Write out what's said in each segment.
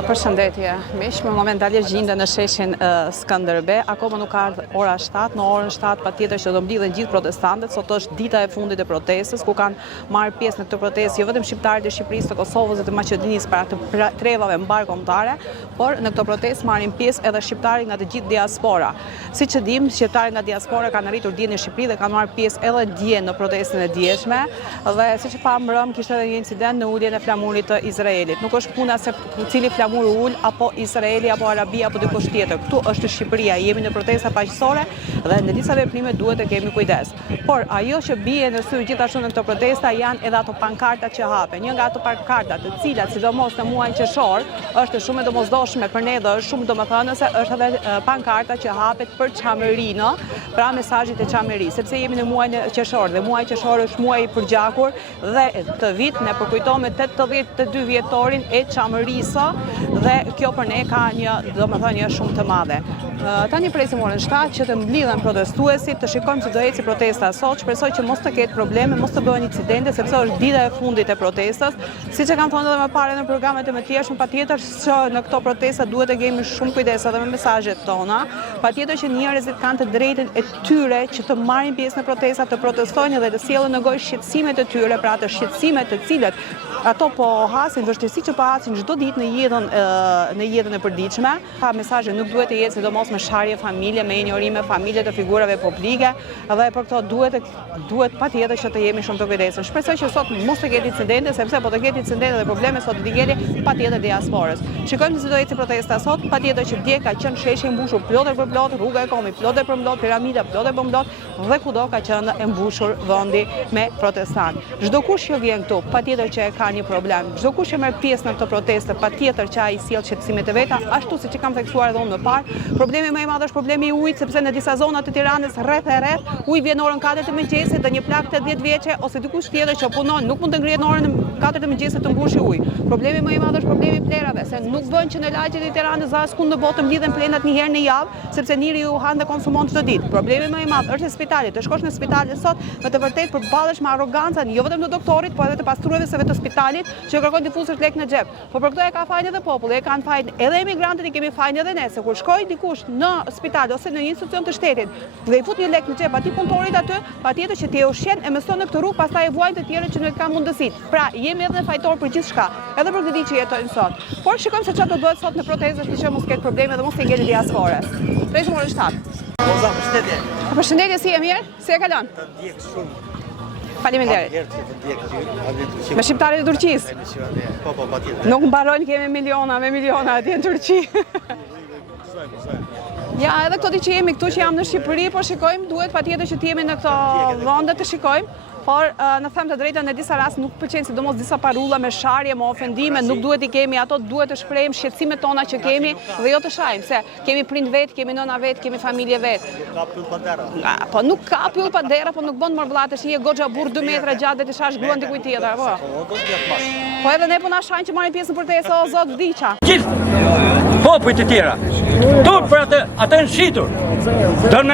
Përshëndetje, miq, më momentalisht gjinde në sheshin Skënderbe, akoma nuk ka ardhur ora 7, në orën 7 patjetër që do mblidhen gjithë protestantët. Sot është dita e fundit e protestës, ku kanë marrë pjesë në këtë protestë jo vetëm shqiptarët e Shqipërisë, të Kosovës dhe të Maqedonisë para të trevave mbarkombëtare, por në këtë protestë marrin pjesë edhe shqiptarë nga të gjithë diaspora. Siç e dim, shqiptarët nga diaspora kanë arritur dje në Shqipëri dhe kanë marrë pjesë edhe dje në protestën e djeshme, dhe siç e pam rëm kishte edhe një incident në uljen e flamurit të Izraelit. Nuk është puna se cili flamur ul apo Izraeli apo Arabia apo dikush tjetër. Këtu është Shqipëria, jemi në protesta paqësore dhe në disa veprime duhet të kemi kujdes. Por ajo që bie në sy gjithashtu në këtë protesta janë edhe ato pankarta që hapen. Një nga ato pankarta, të cilat sidomos në muajin qershor është shumë e domosdoshme për ne dhe është shumë domethënëse, është edhe pankarta që hapet për çamërinë, pra mesazhit e çamerisë, sepse jemi në muajin qershor dhe muaji qershor është muaji i përgjakur dhe këtë vit ne përkujtojmë 82 vjetorin e çamërisë dhe kjo për ne ka një domethënie shumë të madhe. Tani presim orën 7 që të mblidhen protestuesit, të shikojmë se do eci protesta sot. Shpresoj që mos të ketë probleme, mos të bëhen incidente, sepse është dita e fundit e protestës. Siç e kam thënë edhe më parë në programet e mëtjershme, patjetër që në këto protesta duhet të kemi shumë kujdes edhe me mesazhet tona. Patjetër që njerëzit kanë të drejtën e tyre që të marrin pjesë në protesta, të protestojnë dhe të sjellin në gojë shqetësimet e tyre, pra ato shqetësimet të cilat ato po hasin, vështirësi që po hasin çdo ditë në jetën e përditshme. Pa mesazhe nuk duhet të jetë sidomos me sharje familje, me injorime familje të figurave publike, dhe për këto duhet patjetër që të jemi shumë të kujdesshëm. Shpresoj që sot mos të ketë incidente, sepse po të ketë incidente dhe probleme sot do t'i gjeli patjetër diasporës. Shikojmë se do ecë protesta sot, patjetër që dje ka qenë sheshi i mbushur plot për plot, rruga e Komit plot për plot, piramida plot për plot, dhe kudo ka qenë e mbushur vendi me protestant. Çdo kush që vjen këtu, patjetër që ka një problem. Çdo kush që merr pjesë në këtë protestë, patjetër që ai sjell shqetësimet e veta, ashtu siç e kam theksuar edhe unë më parë. Problemi më i madh është problemi i ujit, sepse në disa zona të Tiranës rreth uji vjen orën 4 të mëngjesit dhe një plak 80 vjeçe ose dikush tjetër që punon nuk mund të ngrihet në orën 4 të mëngjesit të mbushë ujë. Problemi më i madh është problemi i plerave, se nuk bën që në lagjet e Tiranës askund në botë mblidhen plenat një herë në javë, sepse njeriu ju han dhe konsumon çdo ditë. Problemi më i madh është në spitalet. Të shkosh në spitale sot, me të vërtetë përballesh me arrogancën jo vetëm të doktorit, por edhe të pastruesve të spitalit që kërkojnë të fusësh lek në xhep. Po për këto e ka fajin edhe populli, e kanë fajin edhe emigrantët, i kemi fajin edhe ne, se kur shkojë dikush në spital ose në një institucion të shtetit dhe i fut një lek në xhep atij punëtorit aty, patjetër që ti e ushqen e mëson në këtë rrugë, pastaj e vuajnë të tjerët që nuk kanë mundësitë. Pra, jemi edhe fajtor për gjithçka, edhe për këtë që jetojnë sot. Por shikojmë se çfarë do bëhet sot në protestë, që mos ketë probleme dhe mos të ngelë diasporës. Presim orën 7. Përshëndetje, si e mirë? Si e kalon? Të ndjek shumë. Faleminderit. Me shqiptarët e Turqisë? Po, patjetër. Nuk mbarojnë, kemi miliona atje në Turqi. Ja, edhe këto që jemi këtu që jam në Shqipëri, po shikojmë, duhet patjetër që të jemi në këto vende të shikojmë, por në them të drejtën në disa raste nuk pëlqejnë, sidomos disa parulla me sharje, me ofendime, nuk duhet i kemi ato, duhet të shprehim shqetësimet tona që kemi dhe jo të shajmë, se kemi prind vet, kemi nëna vet, kemi familje vet. Ka pyll pandera. Po nuk ka pyll pandera, po nuk bën mërbëllatë, je goxha burr 2 metra gjatë dhe të shash gruan dikujt tjetër, po. Po edhe ne po na shajnë që marrin pjesë në protestë, o zot vdiqa. Gjithë popujt e tjera, turp për atë në shitur, dërë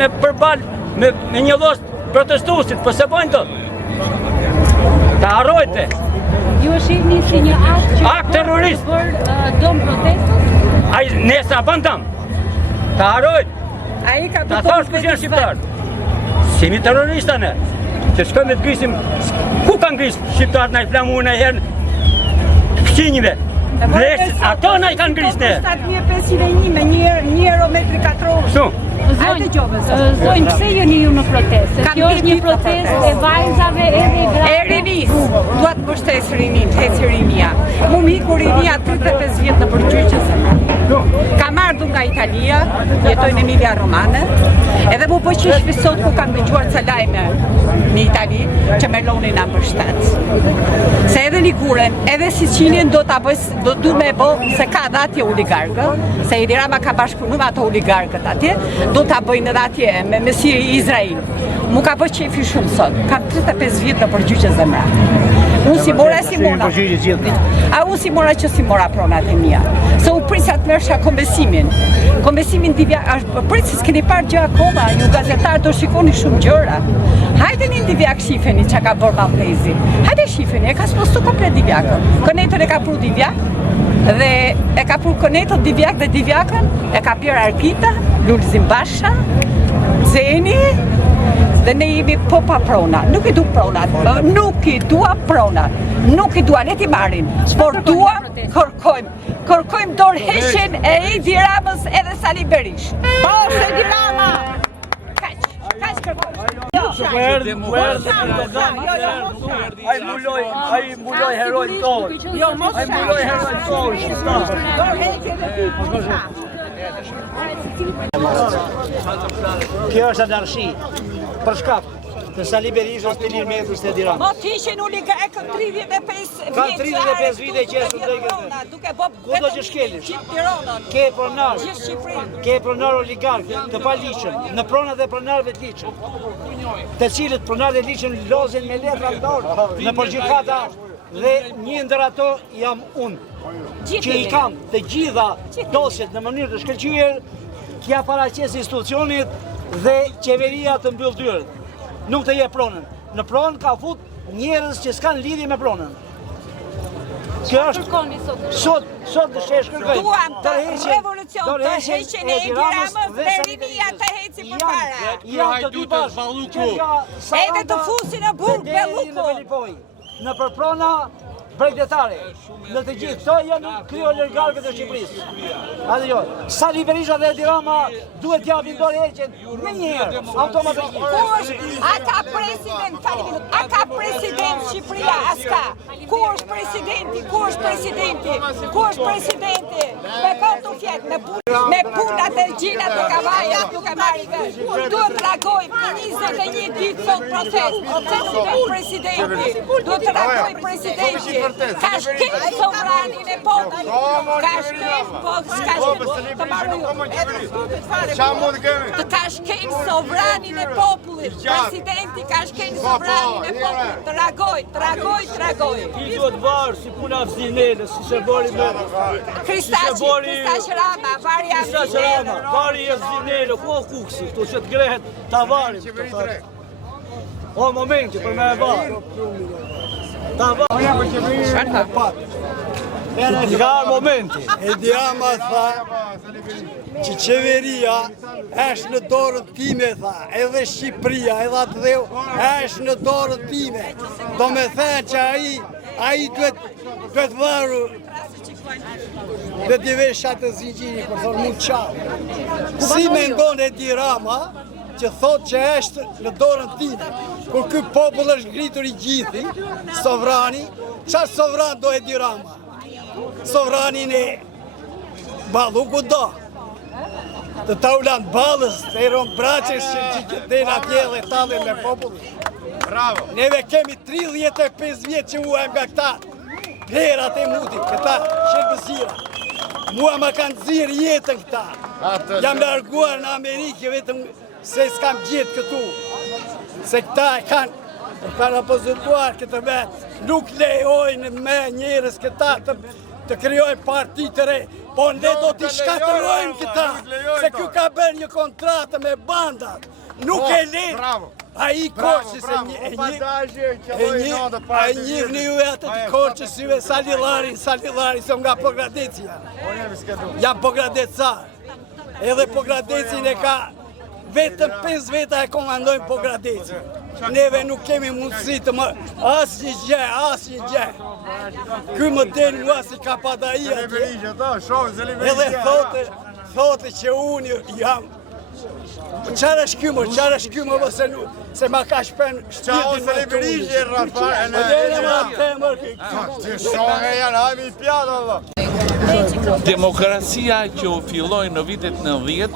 me përbal, me një lostë protestuesit, po se bojnë të ta harrojte. Ju e shihni si një akt terrorist për dom protestës? Ai nesa bën dëm. Ta harrojt. Ai ka ta thosh kush janë shqiptar. Si mi terrorista ne. Të shkojmë të grisim ku kanë gris shqiptarët na i flamuar në herë fqinjive. Ato na i kanë gris ne. 7501 me 1 euro metri katror. Shumë. Zonjë, pse jeni ju në protestë? Kjo është një protestë e vajzave edhe i grave. E rinis, dua të mbështes rinin, heci rinia. Mu mi ku rinia 35 vjet në përgjyqës. Kam ardhur nga Italia, jetoj në Emilia Romane, edhe mu po qish sot ku kam dëgjuar ca lajme në Itali që Meloni na mbështet. Se edhe Liguren, edhe Sicilien do du me bë se ka dhe atje oligarkë, se Edi Rama ka bashkëpunu me ato oligarkët atje, do ta bëjnë edhe atje me Mesi Izrael. Mu ka bë qefi shumë sot, kam 35 vjet në përgjyqje zemra. Unë si mora si mora. A unë si mora që si mora pronat e mia. Se u prisa të mersha kombesimin. Kombesimin është prit se s'keni parë gjë akoma, ju gazetarë do shikoni shumë gjëra. Hajde një Divjak shifeni që ka bërë Maltezi. Hajde shifeni, e ka spostu komplet Divjakën. Kënetër e ka pru Divjak? Dhe e ka Furkonetën Divjak dhe Divjakën, e ka Pier Arkita, Lulzim Basha, Zeni, dhe ne jemi po pa prona. Nuk I du pronat, nuk I dua pronat, nuk I dua, ne ti marrin, por duam, kërkojmë dorëheqjen e Edi Ramës edhe Sali Berisha. Bosh Edi Rama! Kaq kërkojmë. Ai mbuloj herojnë tonë. Jo, mos ai mbuloj herojnë tonë. Dorëheqje dhe ti. Kjo është anarshi, për shkak të Sali Berishës, Pelir Metrës të Edi Ramës. Mo t'ishin oligarkë 35 vjetë. Ka 35 vite që e së dojke. Duke bo Kudo që shkelish, Tiranën, ke pronar, gjithë Shqipërinë. ke pronar oligarkë të pa liqën, në pronat e pronarëve të liqën, të cilët pronarët e liqën lozen me letra dorë në përgjithata dhe një ndër ato jam unë, që I kam të gjitha dosjet në mënyrë të shkëlqyer, kja paraqes institucionit dhe qeveria të mbyll dyrët. Nuk të jep pronën. Në pronë ka fut njerëz që s'kan lidhje me pronën. Kjo është sot dëshesh kërkojmë. Duam të revolucion, të heqen e Edi Ramës dhe rinia të heci për para. Janë të dy bashkë. Edhe të fusin në burg Belluku. Në përprona bregdetare. Në të gjithë këto janë kryo-oligarkët e Shqipërisë. Atë jo, Sali Berisha dhe Edi Rama duhet t'japin dorëheqjen me njëherë, automatikisht. A ka president Shqipëria, aska. Ku është presidenti, ku është presidenti, ku është presidenti. Me kontu fjetë, me punat e gjinat e kavajat nuk e marri vesh. Duhet të reagojmë, 21 ditë sot protest, presidenti. Duhet të reagojmë presidenti. Ka shkel sovranin e popullit. Ka shkel Ka shkel sovranin e popullit. Presidenti ka shkel sovranin e popullit. Të reagoj. Ti duhet varë si puna Vzinelës, si se bori me... Kristaq Rama, varja Vzinelë. Vari e Vzinelë, ku o kuksi, këtu që të grehet të avarim. O momenti për me e varë. Nga momenti. Edi Rama tha që qeveria është në dorën time, tha, edhe Shqipëria, edhe atë dheu, është në dorën time. Do me thënë që ai duhet varu dhe t'i vesh atë zingjiri, për thonë mund qarë. Si me ndonë Edi Rama, që thot që është në dorën time, kur ky popull është ngritur I gjithi, sovrani, çfarë sovran do Edi Rama? Sovranin e Balluku do. Të ta ulan balës, të eron braçes që gjithen atje dhe talen me popullin. Bravo! Neve kemi 35 vjetë që uajmë nga këta plerat e mutit, këta shërbësira. Mua ma kanë zirë jetën këta. Jam larguar në Amerikë vetëm se s'kam gjithë këtu. Se këta e kanë opozituar këtë me, nuk lejojnë me njërës këta të kryojnë parti të re, po ne do t'i shkatërojnë këta, se kjo ka bërë një kontratë me bandat, nuk e lejnë. A I Korçës a njihni ju e atë të Korçës juve Salilari, se nga Pogradecia. Jam Pogradecar, edhe Pogradecin e ka vetëm 5 veta e komandojnë Pogradecin. Neve nuk kemi mundësi të më asë një gjë. Ky më del mua si kapadaia atje. Edhe thote që unë jam. Qarë është kymë, se ma ka shpen shtirtin me të unë. Demokracia që u filloi në vitet 90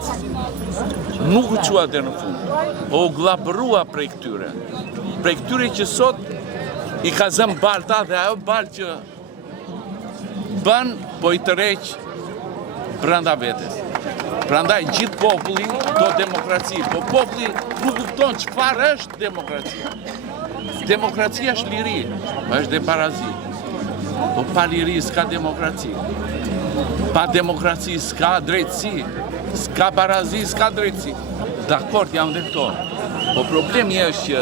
nuk u qua dhe në fund, o glabërua prej këtyre që sot I ka zëmë balta dhe ajo balë që bën po I tërheq brenda vetes. Prandaj gjithë populli do demokraci, po populli nuk kupton çfarë është demokracia. Demokracia është liri, është dhe parazi. Po pa liri s'ka demokraci. Pa demokraci s'ka drejtësi, s'ka parazi, s'ka drejtësi. Dakord, jam dhe këto. Po problemi është që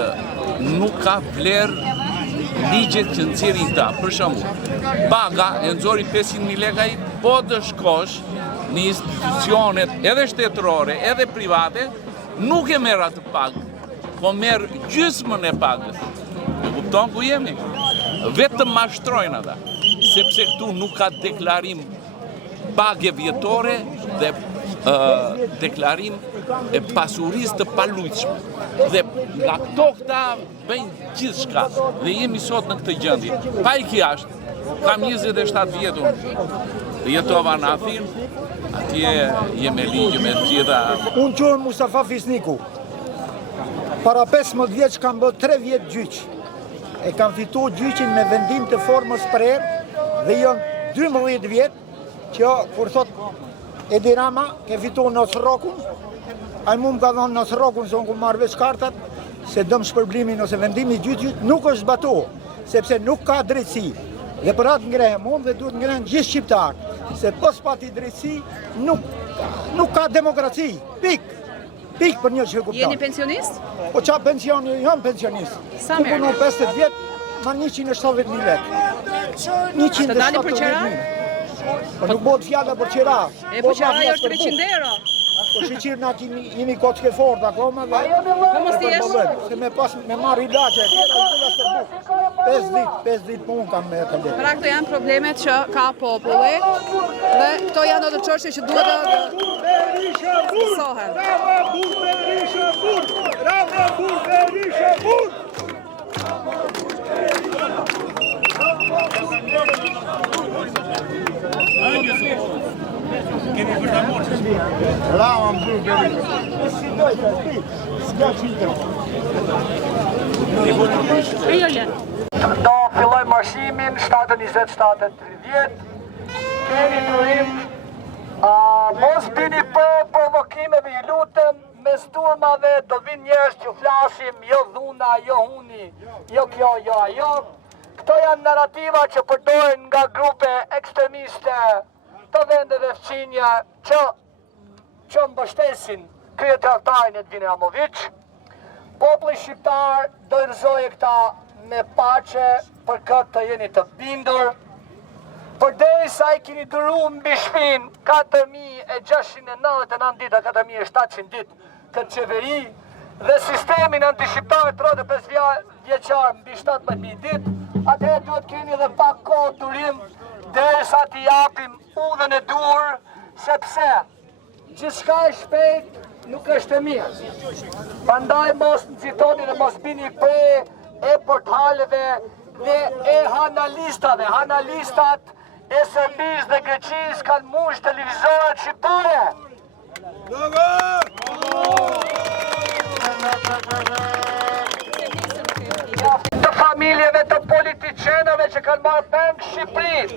nuk ka vlerë ligjet që nxjerrin këta. Për shembull, paga e nxori 500.000 lekë ai, po të shkosh në institucionet edhe shtetërore, edhe private, nuk e merr atë pagë, po merr gjysmën e pagës. E kupton ku jemi? Vetëm mashtrojnë ata, sepse këtu nuk ka deklarim pagë vjetore dhe deklarim e pasurisë të palujshme. Dhe nga këta bëjnë gjithçka dhe jemi sot në këtë gjendje. Pa i jashtë, kam 27 vjetur, jetova në Afin, atje jemi ligje me të gjitha. Unë quhem Mustafa Fisniku. Para 15 vjeç kam bërë 3 vjet gjyq. E kam fituar gjyqin me vendim të formës prerë dhe janë 12 vjet që kur thot Edi Rama ke fituar në Rokun, ai mu më ka dhënë në Rokun se unë ku marrë veç kartat, se dëm shpërblimin ose vendimi i gjyqit nuk është zbatuar, sepse nuk ka drejtësi. Dhe për atë ngrehem unë dhe duhet ngrehen gjithë shqiptarë, se pos pati drejtësi nuk ka demokraci. Pik për një që e kuptar. Jeni pensionist? Po qa pensioni, jam pensionist. Sa merr? Punon 50 vjet, marr 170.000 lekë. 170.000. Të dali për qera? Po nuk bëhet fjalla për qera. E për qera jo është 300 euro. Po shqyqirë na jemi kocke fort akoma dhe... Po mos t'i jesh? Se me marrë ilaqe, 5 dit po unë kam me këllet. Pra këto janë problemet që ka populli dhe këto janë edhe çështje që duhet të mësohen. Do filloj marshimin 7:20-7:30. Keni durim, mos bini për provokimeve, ju lutem, me sturmave do vinë njerëz që flasim, jo dhuna, jo huni, jo kjo, jo ajo. Këto janë narrativa që përdoren nga grupe ekstremiste të vendeve fqinja që mbështesin kryetartarin Edvin Ramović. Populli shqiptar do i rëzojë këta me pace, për këtë të jeni të bindur. Përderisa i keni dëruar mbi shtëpinë 4.699 ditë, 4.700 ditë këtë qeveri dhe sistemin antishqiptar të 35 vjeçar mbi 17.000 ditë, atëherë duhet keni edhe pak kohë durim derisa t'i japim udhën e dur, sepse gjithçka e shpejt nuk është e mirë. Prandaj mos nxitoni dhe mos bini pre e portaleve dhe e analistave. Analistat e Serbisë dhe Greqisë kanë mush televizoret shqiptare. Të familjeve të politiqenëve që kanë marrë peng Shqipërinë.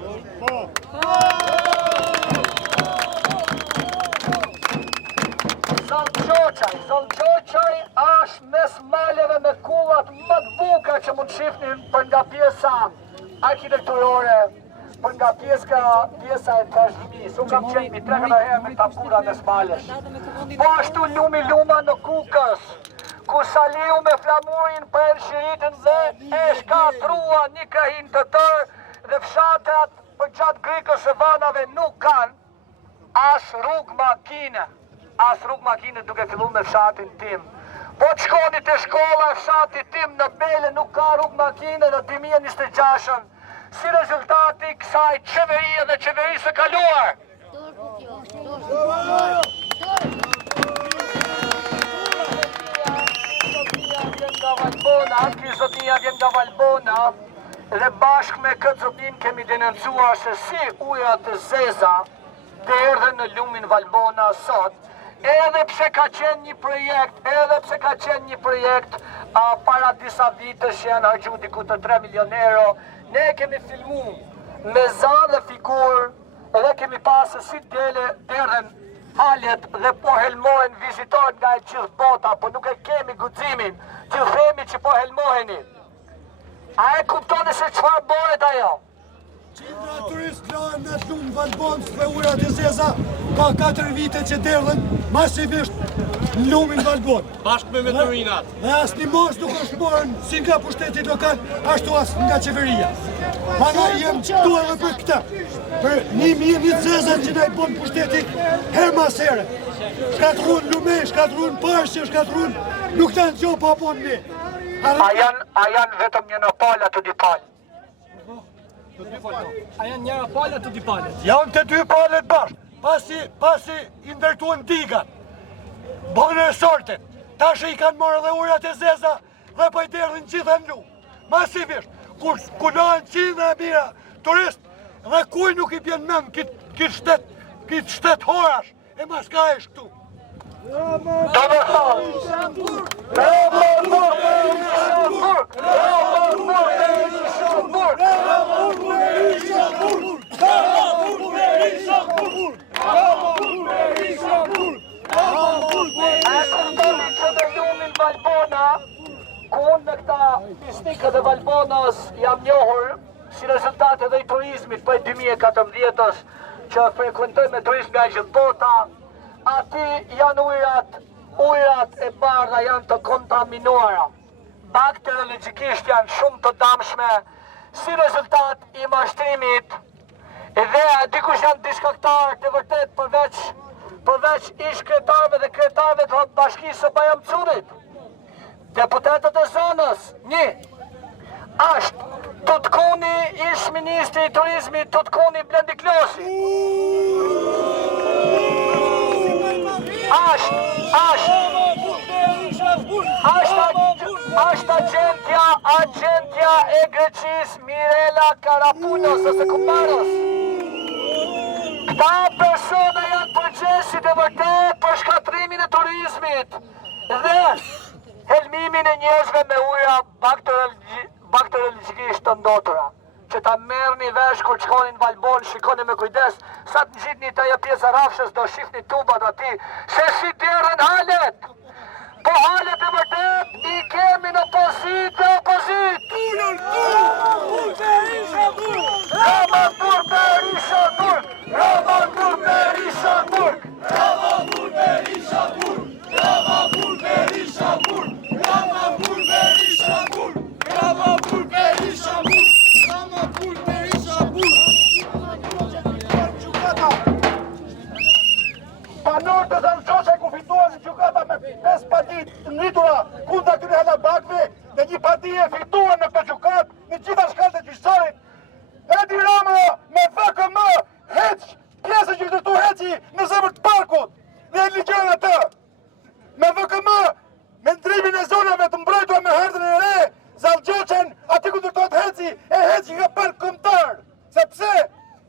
Zolqoqaj është mes maleve me kullat më të buka që mund shifnin për nga pjesa arkitekturore, për nga pjesa e trashëgimisë. Unë kam qenë mi 3 herë me tapura mes malesh. Po ashtu lumi luma në Kukës, ku Saliu me flamurin për shiritën dhe e shkatrua një krahin të tërë dhe fshatrat për gjatë Grikës e Vanave nuk kanë as rrugë makine. As rrugë makine duke fillu me fshatin tim. Po të shkoni të shkolla e fshatit tim në Bele nuk ka rrugë makine në 2026-ën. Si rezultati kësaj qeverie dhe qeverisë së kaluar. Zotia vjen nga Valbona dhe bashkë me këtë zotin kemi denoncuar se si ujërat të zeza dhe erdhen në lumin Valbona sot. Edhe pse ka qenë një projekt, para disa vitësh që janë harxhu diku të 3 milion euro, ne kemi filmu me za dhe figur dhe kemi pasë si derdhen haljet dhe po helmohen vizitorët nga e gjithë bota, po nuk e kemi guximin që themi që po helmoheni. A e kuptoni se çfarë bëhet ajo? Qindra turist lanë në të lumë Valbonës dhe ujrat e zeza, ka 4 vite që derdhen masivisht në lumin Valbonë. Bashkë me veturinat. Dhe asë një mosh nuk është morën si nga pushtetit lokal, ashtu asë nga qeveria. Mana jem tu edhe për këta, për 1.000 zezat që na i bon pushtetit her mas here. Shkatrun lume, shkatrun pashqe, shkatrun nuk të në gjo pa bon ne. A janë vetëm një në pala të di palë? A janë njëra pala të dy palet? Janë të 2 palet bashkë, pasi i ndërtuan digat, bënë e sortet, tashe i kanë marrë dhe ujrat e zeza dhe pa i derdhin gjitha në lumë. Masivisht, kur kulojnë qindra e mira turist dhe kuj nuk i bjen mend kitë shtet horash e mas ka e shtu. Ku unë me këta pisnikët e Valbonës jam njohur si rezultate dhe i turizmit për 2014-ës që frekuentoj me turizm nga gjithë bota, aty janë ujrat e bardha janë të kontaminuara. Bakteriologikisht janë shumë të damshme si rezultat i mashtrimit dhe dikush janë diskaktarë të vërtet përveç ish kretarëve dhe kretarëve të bashkisë së Bajramçunit. Deputetët e zonës, një, është Tutkuni, ish ministri i turizmit Tutkuni Blendi Klosi. Është agentja e Greqis Mirela Karapunos ose Kumparos. Këta persona janë procesit e vërtet për shkatrimin e turizmit dhe helmimin e njerëzve me ujra bakteriologikisht të ndotura. Që ta merrni vesh kur shkoni në Valbonë, shikoni me kujdes, sa të ngjitni të ajo pjesa rafshës do shihni tubat aty, se si djerën halet. Po halet e vërtet i kemi në opozit. Ramazan Berisha Turk. Banor të Zan Qoqe ku fituan në gjukata me 5 padit ngritura kundra këtyre halabakve dhe një padi e fituan në këtë gjukat në gjitha shkallët e gjyqësorit. Edi Rama me FKM heq pjesë që këtërtu heqi në zemër të parkut dhe e ligjerën e të. Me FKM me ndrimin e zonave të mbrojtura me herdhën e re, Zalgjoqen ati ku ndërtojt heqi e heqi nga park kombëtar. Sepse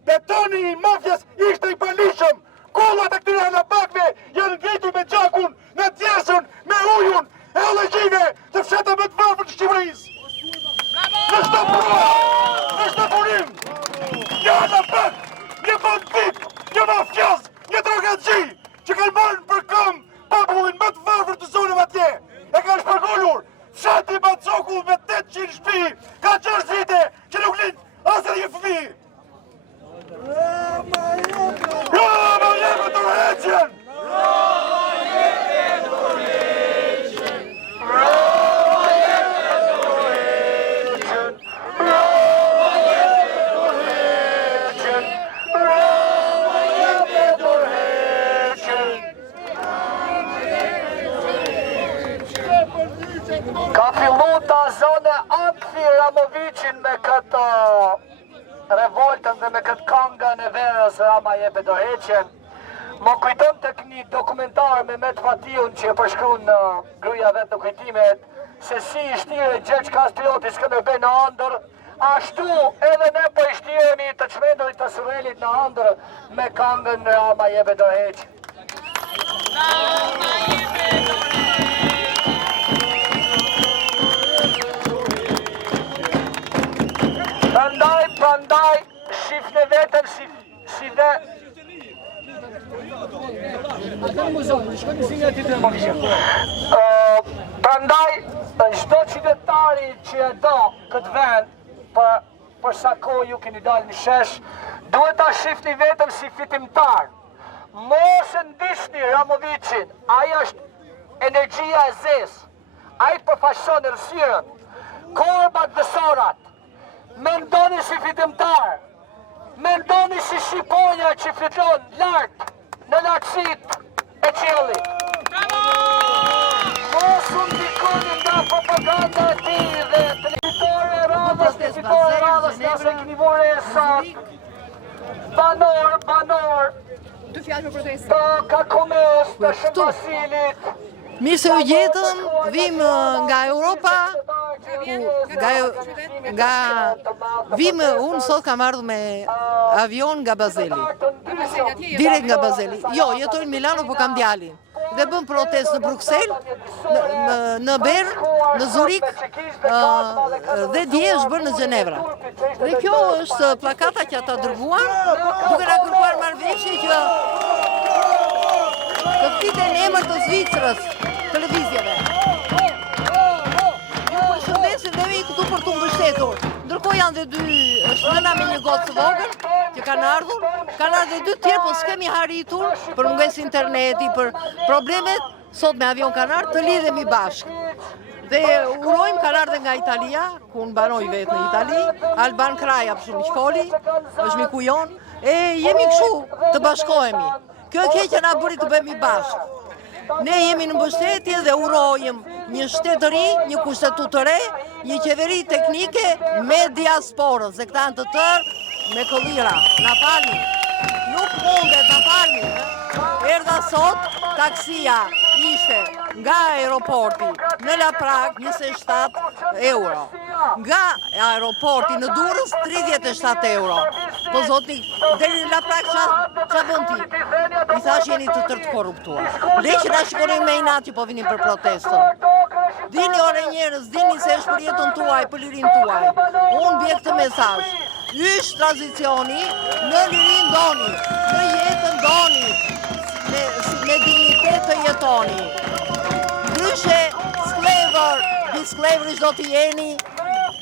betoni i mafjes ishte i palishëm. Kollat e këtyre halabakve janë ngritur me gjakun, me tjesën, me ujun, e olegjime të fsheta me të varfër të Shqipërisë. Në shtëpurim, një halabak, një bandit, një mafjas, një drogacci, që kanë marrë për këmbë popullin me të varfër të zonëve atje, e kanë shpërgollur fshati Macoku me 800 shtëpi, ka 6 vite që nuk lind asnjë një fëmijë. Rama jemi të rreqen! Ka fillu ta zone Akfi Ramovicin me këtë revoltën dhe me këtë kangën e verës Rama jebe dorëheqjen. Më kujton tek një dokumentar me Met Fatiun që e përshkruan në gruaja vet në kujtimet se si i shtire Gjergj Kastrioti Skënderbej në ëndër, ashtu edhe ne po i shtiremi të çmendurit të Surrelit në ëndër me kangën Rama jebe dorëheqjen. Prandaj, shifne vetën si dhe... Prandaj, çdo qytetari që e do këtë vend për për sa kohë ju keni dalë në shesh, duhet ta shifni vetëm si fitimtar. Mos e ndiqni Ramovicin, ai është energjia e zezë, ai përfaqëson errësirën, korbat dhe sorat. Mendoni si fitimtar, mendoni si shqiponja që fiton lart në lartësitë e qiellit. Mos u ndikoni nga propaganda e tij dhe televizore e radhës, nëse keni vore e sot. Banor, të Kakomes, të Shëmbasilit. Mirë se u gjetëm, vim nga Europa, vim, unë sot kam ardhur me avion nga Bazeli, direkt nga Bazeli. Jo, jetoj në Milano, po kam djalin. Dhe bëm protest në Bruxelles, në Bern, në Zurik, dhe dje është bërë në Gjenevra. Dhe kjo është plakata që ata dërguan, duke na kërkuar marrëveshje që të fiten emër të Zvicrës, televizjeve. Ju përshëndesim dhe vi këtu për të mbështetur. Ndërkohë janë dhe dy, është nëna me një gocë të vogël që kanë ardhur dhe dy tjerë, po s'kemi arritur për mungesë interneti, për problemet, sot me avion kanë ardhur, të lidhemi bashkë. Dhe urojmë kanë ardhur nga Italia, ku unë banoj vetë në Itali, Alban Kraja për shumë shkoli, është miku jon, e jemi kështu të bashkohemi. Kjo e keqja na bëri të bëhemi bashkë. Ne jemi në mbështetje dhe urojmë një shtet të ri, një kushtetutë të re, një qeveri teknike me diasporën, se këta janë të tërë me këllira. Na falni, nuk mundet, na falni. Erdha sot, taksia ishte nga aeroporti në La Prag 27 euro, nga aeroporti në Durrës 37 euro. Po zotni, deri në La Prag qa bën ti? I thash jeni të tërë të korruptuar. Dhe që na shikonin me inat që po vinin për protestën. Dini ore njerëz, dini se është për jetën tuaj, për lirin tuaj. Unë bje këtë mesazh. Ysh tranzicioni, në lirin doni, në jetën doni, me dignitet të jetoni. Ndryshe, sklevërish do t'i jeni,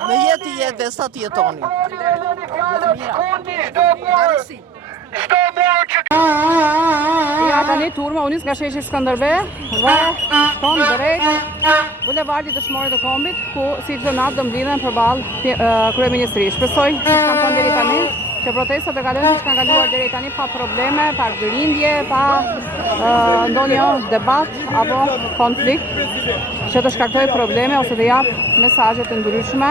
në jetë të jetë dhe sa të jetoni. Ja tani turma unis nga sheshi Skënderbe dhe shkon drejt bulevardit dëshmorit të Kombit, ku si çdo natë do mblidhen përballë kryeministrisë. Shpresoj, siç kam thënë deri tani, që protestat e kalojnë siç kanë kaluar deri tani pa probleme, pa grindje, pa ndonjë debat apo konflikt që të shkaktojë probleme ose të jap mesazhe të ndryshme.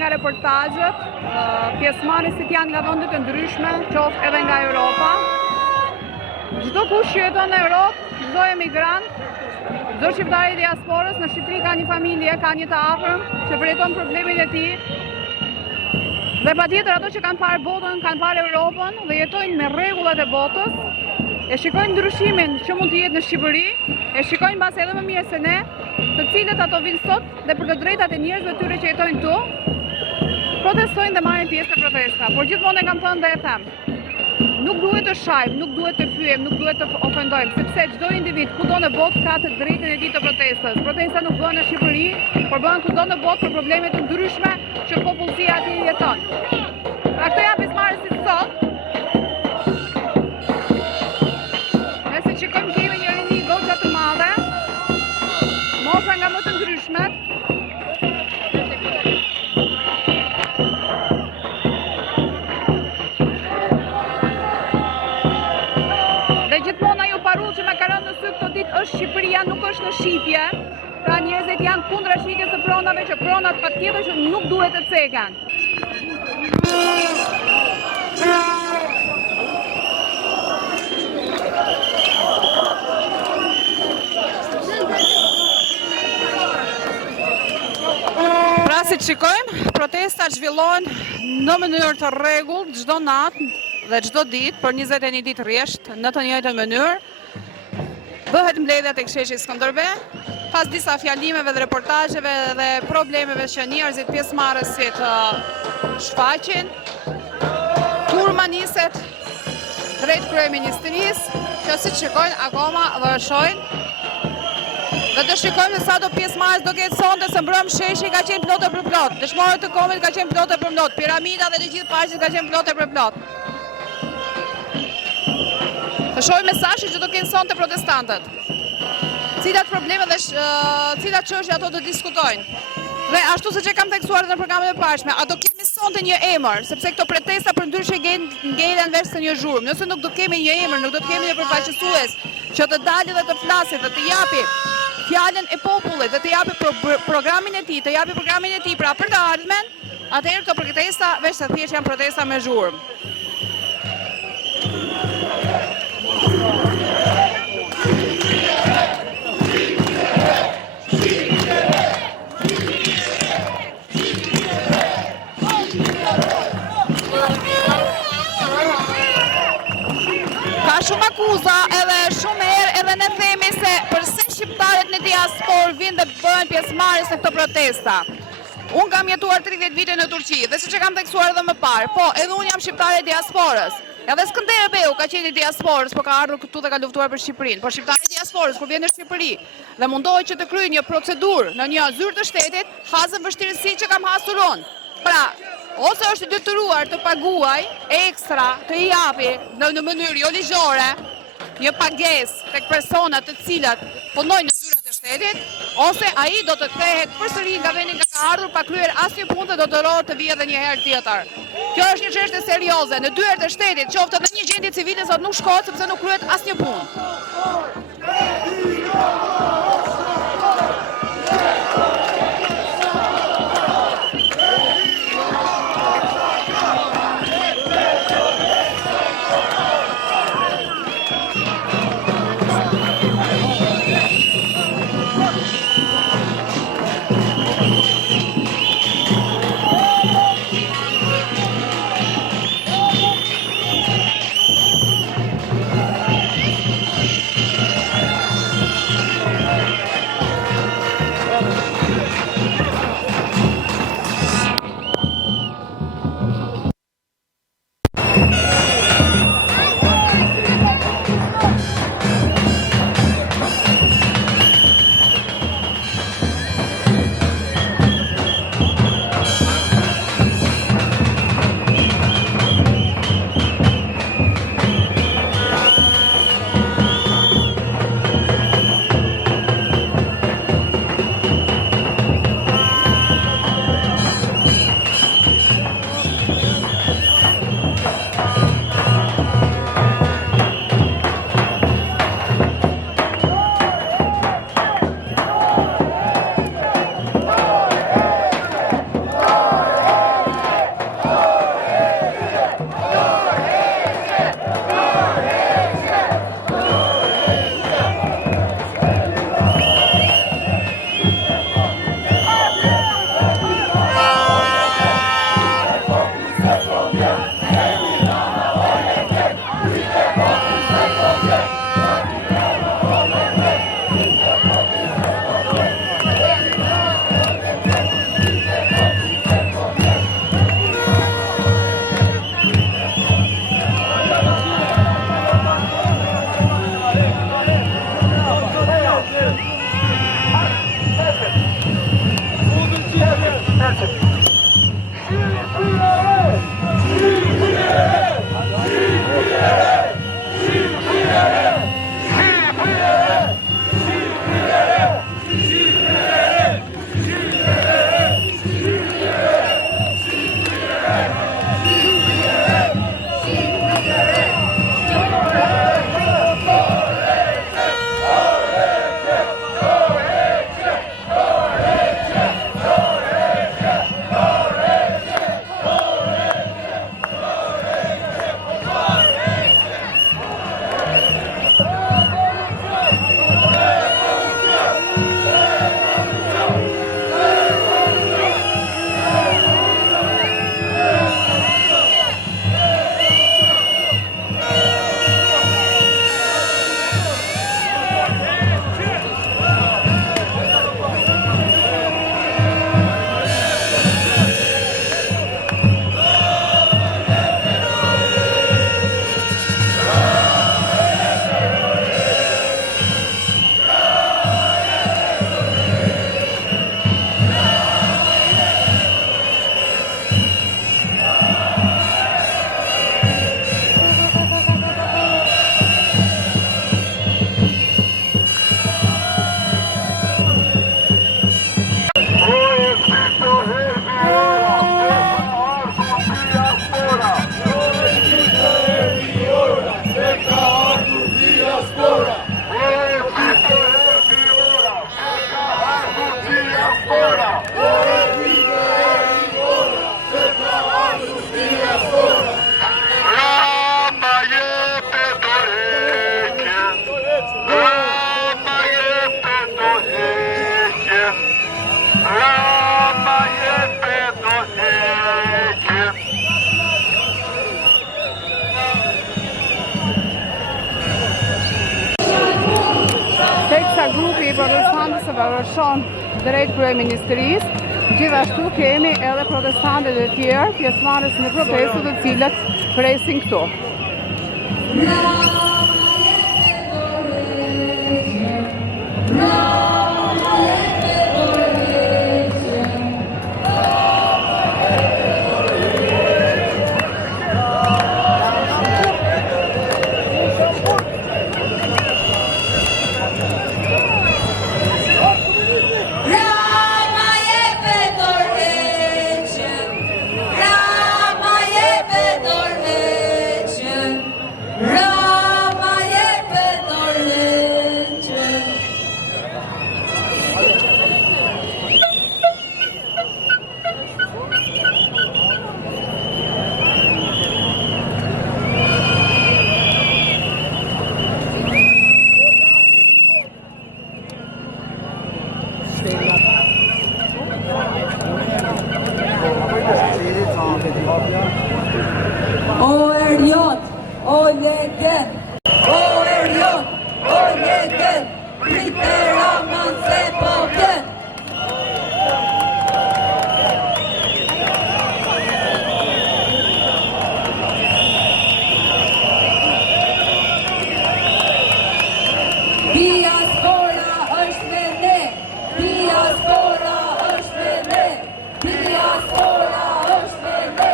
Nga reportajët, pjesëmarrësit janë nga vende të ndryshme, qoftë edhe nga Europa. Çdo kush që jeton në Europë, çdo emigrant, çdo shqiptar i diasporës në Shqipëri ka një familje, ka një të afërm që përjeton problemet e tij. Dhe patjetër ato që kanë parë botën, kanë parë Europën dhe jetojnë me rregullat e botës, e shikojnë ndryshimin që mund të jetë në Shqipëri, e shikojnë mbas edhe më mirë se ne, të cilët ato vinë sot dhe për të drejtat e njerëzve tyre që jetojnë këtu, protestojnë dhe marrin pjesë në protesta. Por gjithmonë e kam thënë dhe e them, nuk duhet të shajmë, nuk duhet të fyejmë, nuk duhet të ofendojmë, sepse çdo individ kudo në botë ka të drejtën e tij të protestës. Protesta nuk bëhen në Shqipëri, por bëhen kudo në botë për probleme të ndryshme që popullsia aty jeton. Pra këto janë pjesëmarrësit sot. është në shitje, pra njerëzit janë kundra shitjes së pronave që pronat patjetër që nuk duhet të ceken. Pra si të shikojmë, protestat zhvillohen në mënyrë të rregullt çdo natë dhe çdo ditë për 21 ditë rresht në të njëjtën mënyrë. Bëhet mbledhja tek sheshi Skënderbe, pas disa fjalimeve dhe reportazheve dhe problemeve që njerëzit pjesëmarrësit shfaqin, turma niset drejt kryeministrisë, që si shikojnë akoma vërshojnë. Dhe të shikojmë sa do pjesëmarrës do ketë sonte, se mbrëm sheshi ka qenë plotë për plot. Dëshmorët të Komit ka qenë plotë për plot. Piramida dhe të gjithë paqet ka qenë plotë për plot. Të shohim mesazhin që do kenë sonte protestantët. Cilat probleme dhe cilat çështje ato do diskutojnë. Dhe ashtu siç e kam theksuar në programet e pashme, a do kemi sonte një emër, sepse këto protesta përndryshe ngelen veç se një zhurmë. Nëse nuk do kemi një emër, nuk do të kemi një përfaqësues që të dalë dhe të flasë dhe të japi fjalën e popullit dhe të japi programin e tij, pra për të ardhmen, atëherë këto protesta veç se thjesht janë protesta me zhurmë. Ka shumë akuza edhe shumë herë edhe ne themi se përse shqiptarët në diasporë vinë dhe bëhen pjesëmarrës në këto protesta. Unë kam jetuar 30 vite në Turqi dhe siç e kam theksuar edhe më parë, po edhe unë jam shqiptare e diasporës. Edhe Skënderbeu ka qenë i diasporës, po ka ardhur këtu dhe ka luftuar për Shqipërinë. Por shqiptari i diasporës kur vjen në Shqipëri dhe mundohet që të kryejë një procedurë në një zyrë të shtetit, hasën vështirësinë që kam hasur unë. Pra, ose është detyruar të paguaj ekstra të i japi në mënyrë jo ligjore një pagesë tek personat të cilat punojnë në zyrat e shtetit, ose ai do të kthehet përsëri nga vendi nga ka ardhur pa kryer asnjë punë dhe do të dërohet të vijë edhe një herë tjetër. Kjo është një çështje serioze. Në dyert e shtetit, qoftë edhe një gjendje civile sot nuk shkohet sepse nuk kryet asnjë punë. protestantët se varëson drejt kryeministërisë. Gjithashtu kemi edhe protestantët e tjerë pjesëmarrës në protestë të cilët presin këtu. O Erjot, o Legen, o Erjot, o Legen, prite Ramën se po vjen. Diaspora është me ne, diaspora është me ne, diaspora është me ne,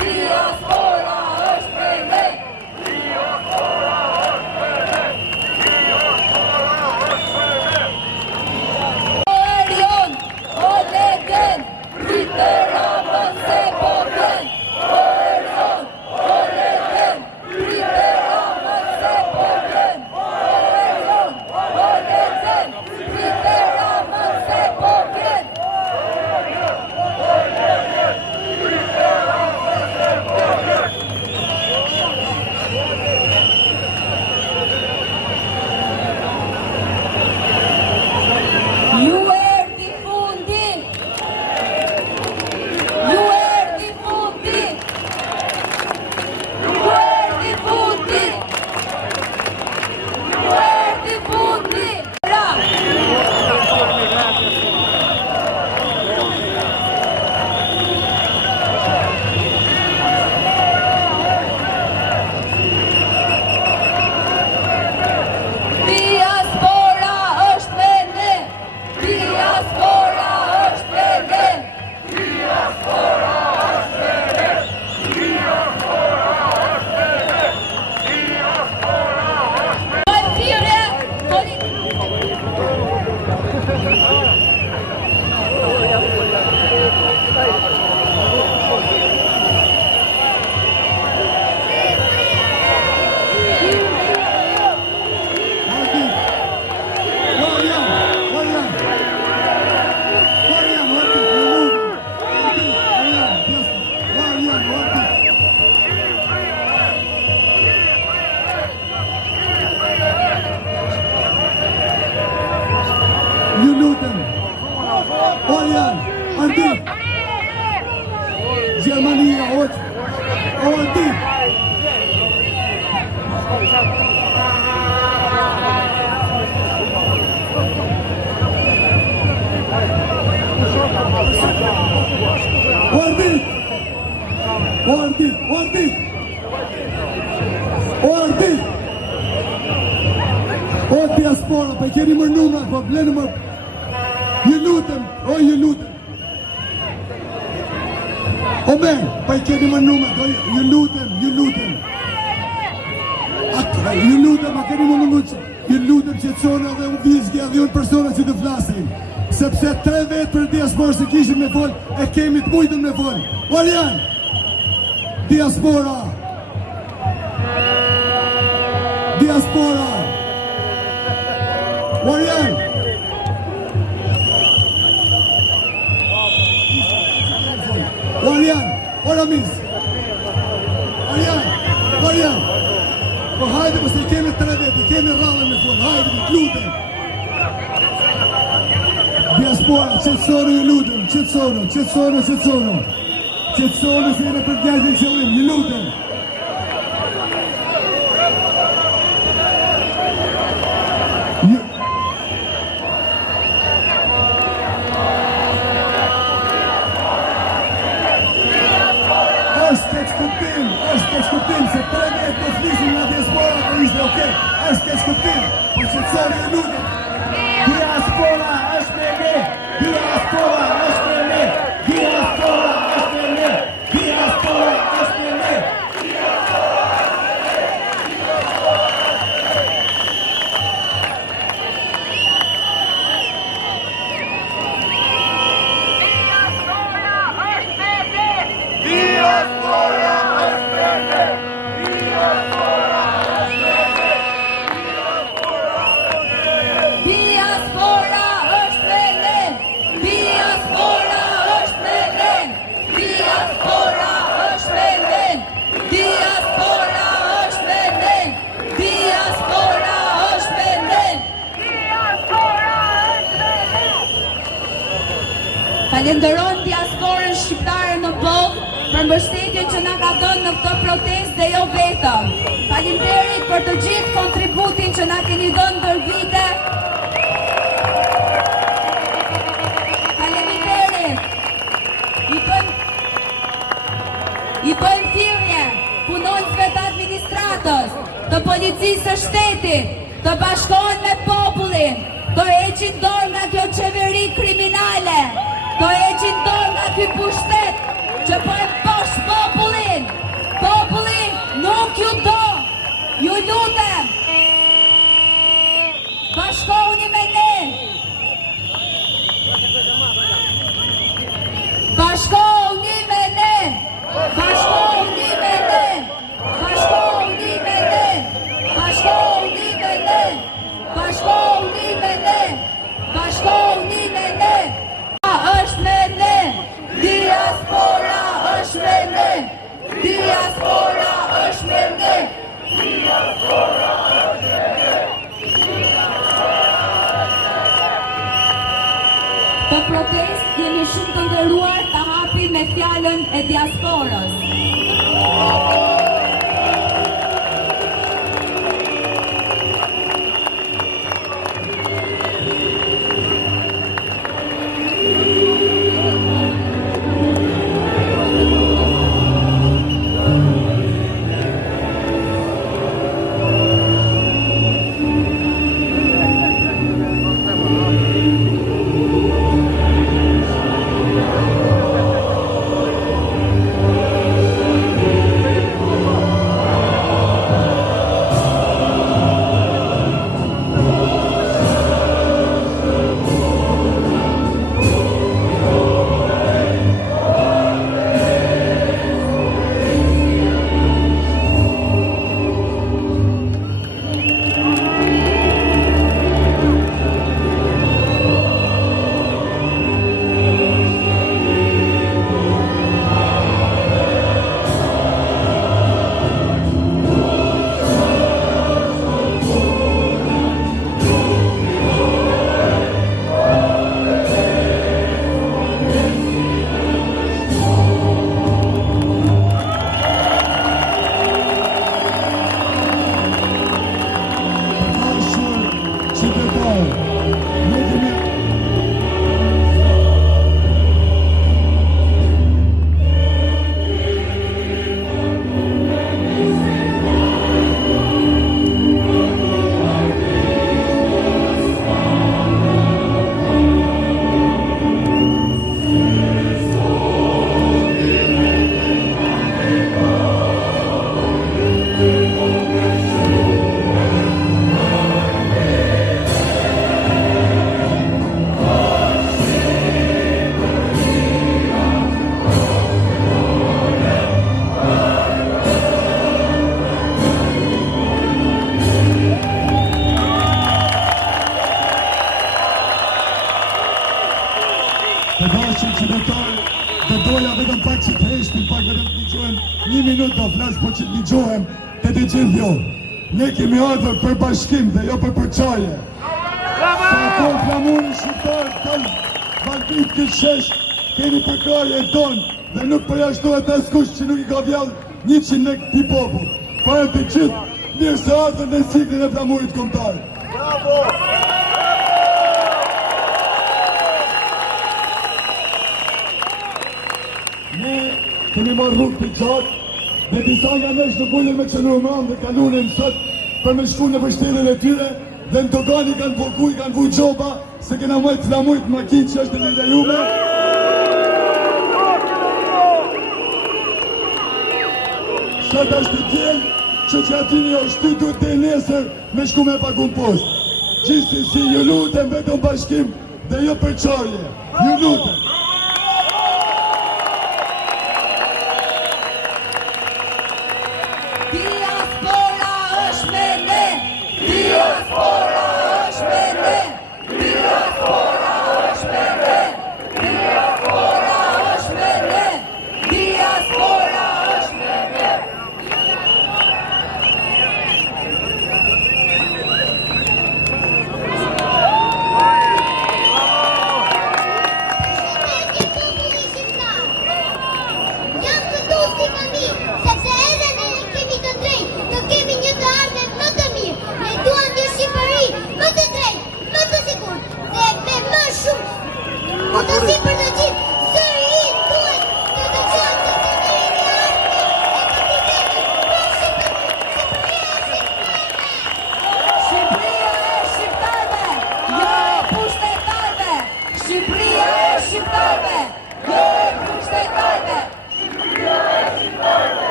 diaspora është me ne. O Erjon, o Legen, prite Ramën se po vjen. O Erjon, o Legen, prite Ramën se po vjen. O Erjon, o Legen, prite Ramën se po vjen. Ju erdhi fundi. Ju erdhi fundi. Ju erdhi fundi. Ju erdhi fundi. Diaspora është me ne. Diaspora është me ne. Diaspora është me ne. Diaspora është me ne. Diaspora është me ne. Ju lutem. Orjan, Anti. Gjermania, Anti. O diaspora, pa keni mërë numra, po blenë mërë. Ju lutem. O men, pa keni mërë numra, ju lutem. Ju lutem, pa keni mërë numra. Ju lutem që të sonë dhe unë vizgja dhe unë persona që të flasin. Sepse 3 vetë për diaspora se kishin me folë, e kemi të mujtën me folë. Orjan, diaspora. Orjan. Oramis. Orjan. Po hajde, përse kemi 3 vetë, kemi rrallën me folë, hajde, të lutem. Diaspora, qëtësonë ju lutem, qëtësonë, se jene për djajtë në qëllim, ju lutem. diskutim, po që të sori e lutin. Diaspora është me ne, diaspora është me ne, diaspora është me ne, diaspora është me ne. Falenderon diasporën shqiptare në botë për mbështetjen që na ka dhënë në këtë protestë dhe jo vetëm. Faleminderit për të gjithë kontributin që na keni dhënë ndër vite. Faleminderit. I bëjmë thirrje punonjësve të administratës, të policisë së shtetit, të bashkohen me popullin, të heqin dorë nga kjo qeveri kriminale. Do heqin dorë nga ky pushtet që po e poshtë popullin. Popullin nuk ju do. Ju lutem. Bashkohuni me ne. Bashkohuni me ne. Bashkohuni me ne. Bashkohuni me ne. Bashkohuni me ne. Bashkohuni me ne. Bashkohuni me ne. është me ne, diaspora është me ne, diaspora është me ne, diaspora është me ne. Të protest jemi shumë të nderuar të hapi me fjalën e diasporës. doja vetëm pak që të heshtin, pak vetëm të ligjohem, 1 minutë do flasë, po që të ligjohem të të gjithë jo. Ne kemi ardhur për bashkim dhe jo për përqaje. Sa kon flamurin shqiptar, tal bandit këshesh, keni përkraje e tonë dhe nuk përjashtohet askush që nuk i ka vjallë 100 lek pi popull. Para të gjithë, mirë se ardhën në siklin e flamurit kombëtar. Bravo! Ne kemi marrë rrugë të gjatë dhe disa nga nesh nuk ullën me qënë Roman dhe kalunin sot për me shku në vështetën e tyre dhe në Dogani kanë vu gjoba se kena mojt flamujt makinë që është të lejume. Sot është të tjelë që aty një është ty duhet të nesër me shku me pagun post. Gjithsesi ju lutem vetëm bashkim dhe jo përçarje. Ju lutem. Diaspora është me ne. Diaspora është me ne. Diaspora është me ne. Diaspora është me ne. Diaspora është me ne.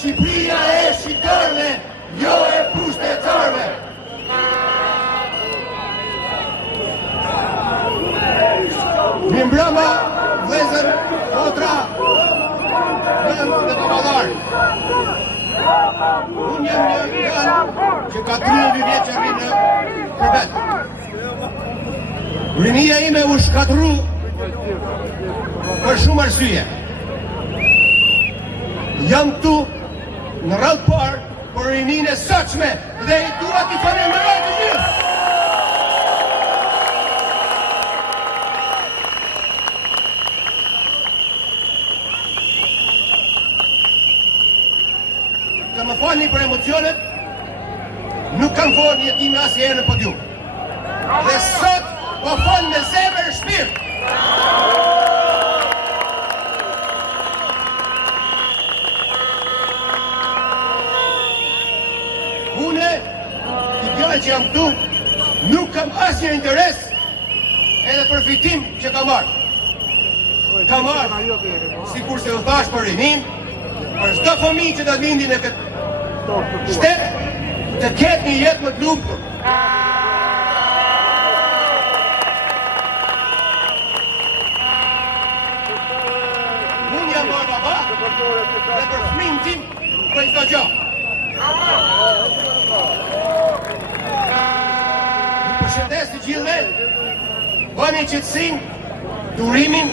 Shqipëria e shqiptarëve, jo e pushtetarëve. Mimbrama, vëllezër, motra, nënë dhe baballar. Unë jam një që ka 32 vjeç që rri në Tibet. Rinia ime u shkatru për shumë arsye. Jam këtu në radhë parë për rinin e saqme dhe i dua t'i falenderoj të gjithë. Të më falni për emocionet, nuk kam folë një jetime asnjëherë në podium. Dhe sot po fol me zemër e shpirt. Që jam këtu, nuk kam asnjë interes edhe përfitim që kam marrë. Kam marrë, sikur se u thash për rinin, për çdo fëmijë që do të lindi në këtë shtet, të ketë një jetë më të lumtur. Unë jam marrë baba dhe për fëmijën tim për çdo gjë. Përshëndes të gjithëve, bëni qetësim, durimin,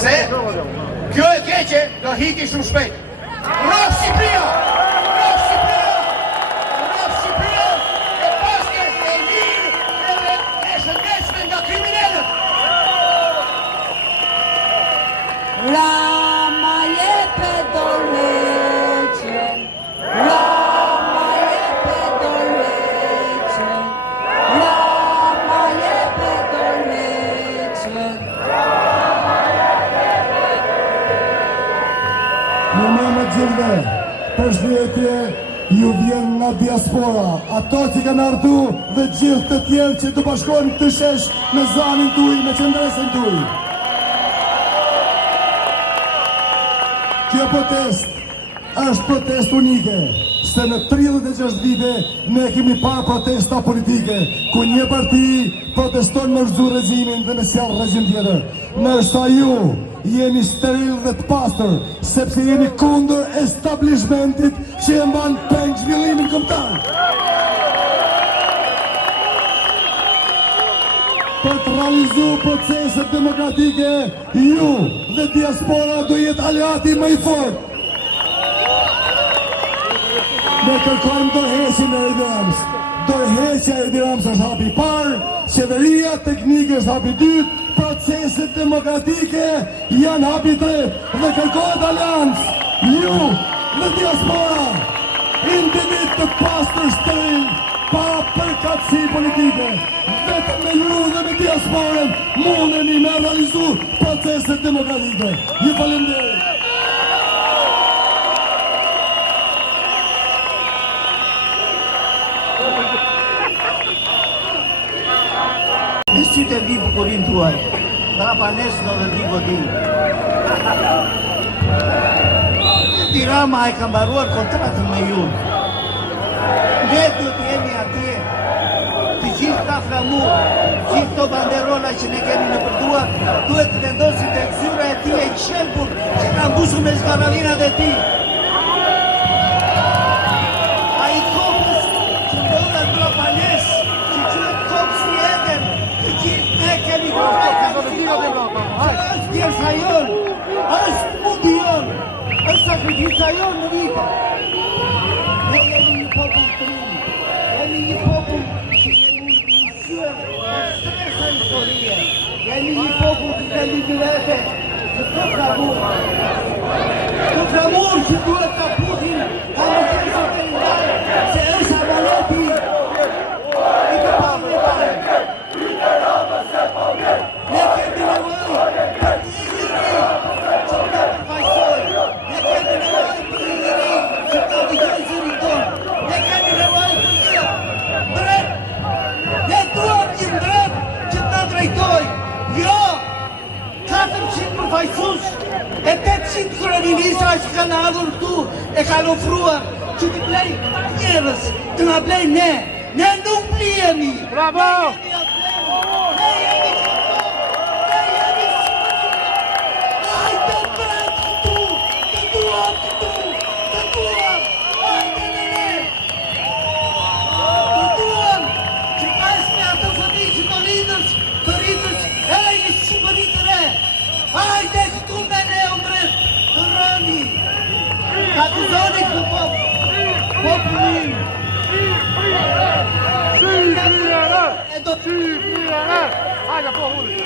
se kjo e keqe do hiki shumë shpejt. Rraf Shqipëria! Rraf Shqipëria! Rraf Shqipëria! E pastër, e mirë, edhe e shëndetshme nga kriminalët! Rama jepe dorëheqen, Rama jepe dorëheqen, Rama jepe dorëheqen. Në me gjithve, përshëndetje ju vjen nga diaspora, ato që kanë ardhu dhe gjithë të tjerë që të bashkojnë këtë shesh me zanin tuaj, me qendresën tuaj. Kjo protest është protest unike, se në 36 vite ne kemi parë protesta politike, ku një parti proteston me rrëzu regjimin dhe me sjellë regjim tjetër. Ndërsa ju jeni steril dhe të pastër, sepse jeni kundër establishmentit që e mban peng zhvillimin kombëtar. Për të realizu proceset demokratike, ju dhe diaspora do jetë aliati më i fortë. Ne kërkojmë dorëheqjen e Edi Ramës. Dorëheqja e Edi Ramës është hapi i parë, qeveria teknike është hapi i dytë, proceset demokratike janë hapi i tretë dhe kërkohet aleancë. Ju dhe diaspora, individ të pastër steril, pa përkatësi politike, vetëm me me ju dhe me diasporën mundeni me realizu proceset demokratike. Ju falenderit. Nisë të di bukurin tuaj, Trapanes do dhe di godin. Tirama e ka mbaruar kontratën me ju. Ne duhet jemi atje, të gjithë ta flamur, gjithë të banderola që ne kemi në përduar, duhet të vendosin të gzyra e ti e qelpur që ka mbusur me skaravinat e ti. A i kopës që ndodhe Trapanes, që qëhet kopës një eden, të gjithë ne kemi është djersa jonë, është mundi jonë, është sakrifica jonë në vite. Ne jemi një popull të rrimë, jemi një popull që jemi një syër në stresa historie, jemi një popull që të libi vete në të flamur. Të flamur që duhet të putin ka në kërësë të indaj, se është amaleti i të pavletarë. Ne kemi nevojë për një liri që të përfaqësoj. Ne kemi nevojë për një liri që të dëgjojë zërin tonë. Ne kemi nevojë për një drejt. Ne duam një drejt që të drejtoj. Jo 400 përfaqësues e 800 kryeministra që kanë ardhur këtu e kanë ofruar që të blej njerëz, të na blej ne. Ne nuk blihemi. Bravo! Hajde këtu me ne omret të rëni, ka të zoni këtë popullin. Hajde po hulli.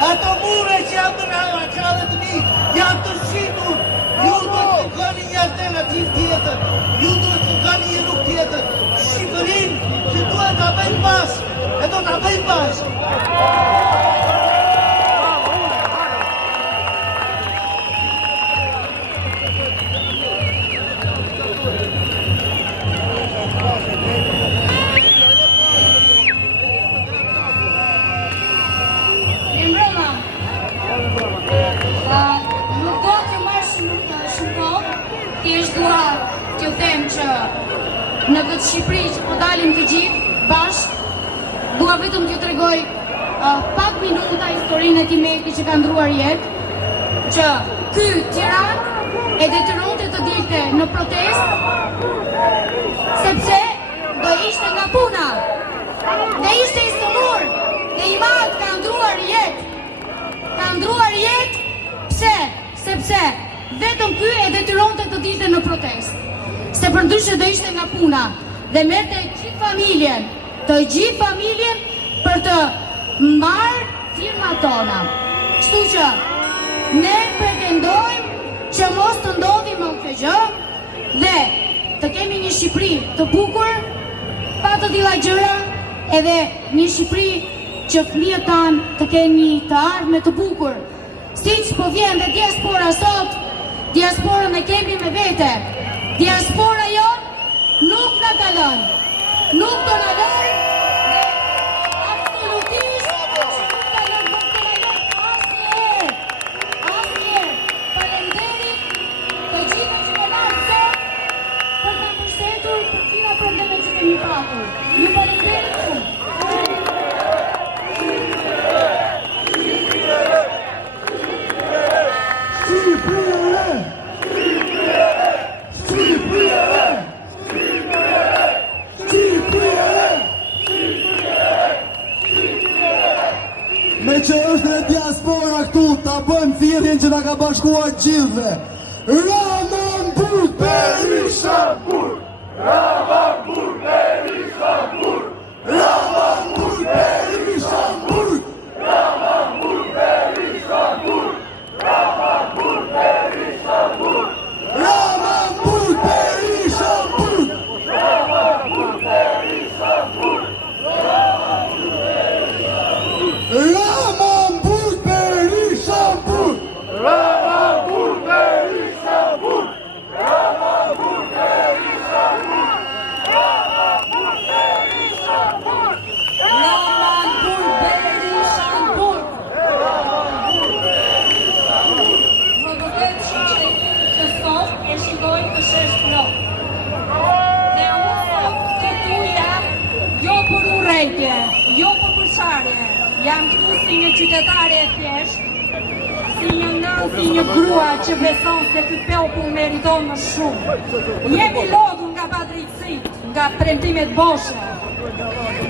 Ato mure që janë të nga krave të mi, janë të shitur. Ju duhet të kërkoni një alternativ tjetër. Ju duhet të kërkoni një rrugë tjetër. Shqipërinë që duhet të bëjmë bashkë, e do të bëjmë bashkë. Në këtë Shqipëri që po dalim të gjithë bashkë, dua vetëm t'ju tregoj pak minuta historinë e Timeti që ka ndruar jetë, që ky Tiranë e detyronte të dilte në protestë, sepse do ishte nga puna, dhe ishte i sëmur, dhe i madh ka ndruar jetë. Ka ndruar jetë, pse? Sepse vetëm ky e detyronte të dilte në protestë. Se përndryshe do ishte nga puna dhe merte të gjithë familjen për të marrë firmat tona. Kështu që ne pretendojmë që mos të ndodhi më këtë gjë dhe të kemi një Shqipëri të bukur, pa të tilla gjëra, edhe një Shqipëri që fëmijët tanë të kenë një të ardhme të bukur. Siç po vjen dhe diaspora sot, diasporën e kemi me vete. Diaspora jonë nuk në ka lënë, nuk do në lënë, dhe absolutisht nuk ka lënë, nuk do në lënë asnjëherë. Falenderit të gjithë që në lartë sot për të mbështetur për tira probleme që kemi patur. Ju falenderit shumë. Me që është dhe diaspora këtu, ta bëjmë thirrjen që na ka bashkuar gjithve. Ramon Buta! Berisha Kur! Rama Kur Berisha Kur! Rama Kur Berisha Kur! Rama Kur Berisha Kur! Rama Kur Berisha Kur! Rama Kur Berisha Kur! Rama Kur Berisha Kur! Rama Kur Berisha Kur! Rama Kur Berisha Kur! Rama Kur Berisha Kur! Më vërtet që sot e shikoj të shesh plot. Dhe unë sot këtu jam jo për urrejtje, jo për përçarje. Jam këtu si një qytetare e thjesht, si një nën, si një grua që beson se ky popull meriton më shumë. Jemi lodhur nga padrejtësit, nga premtimet boshe,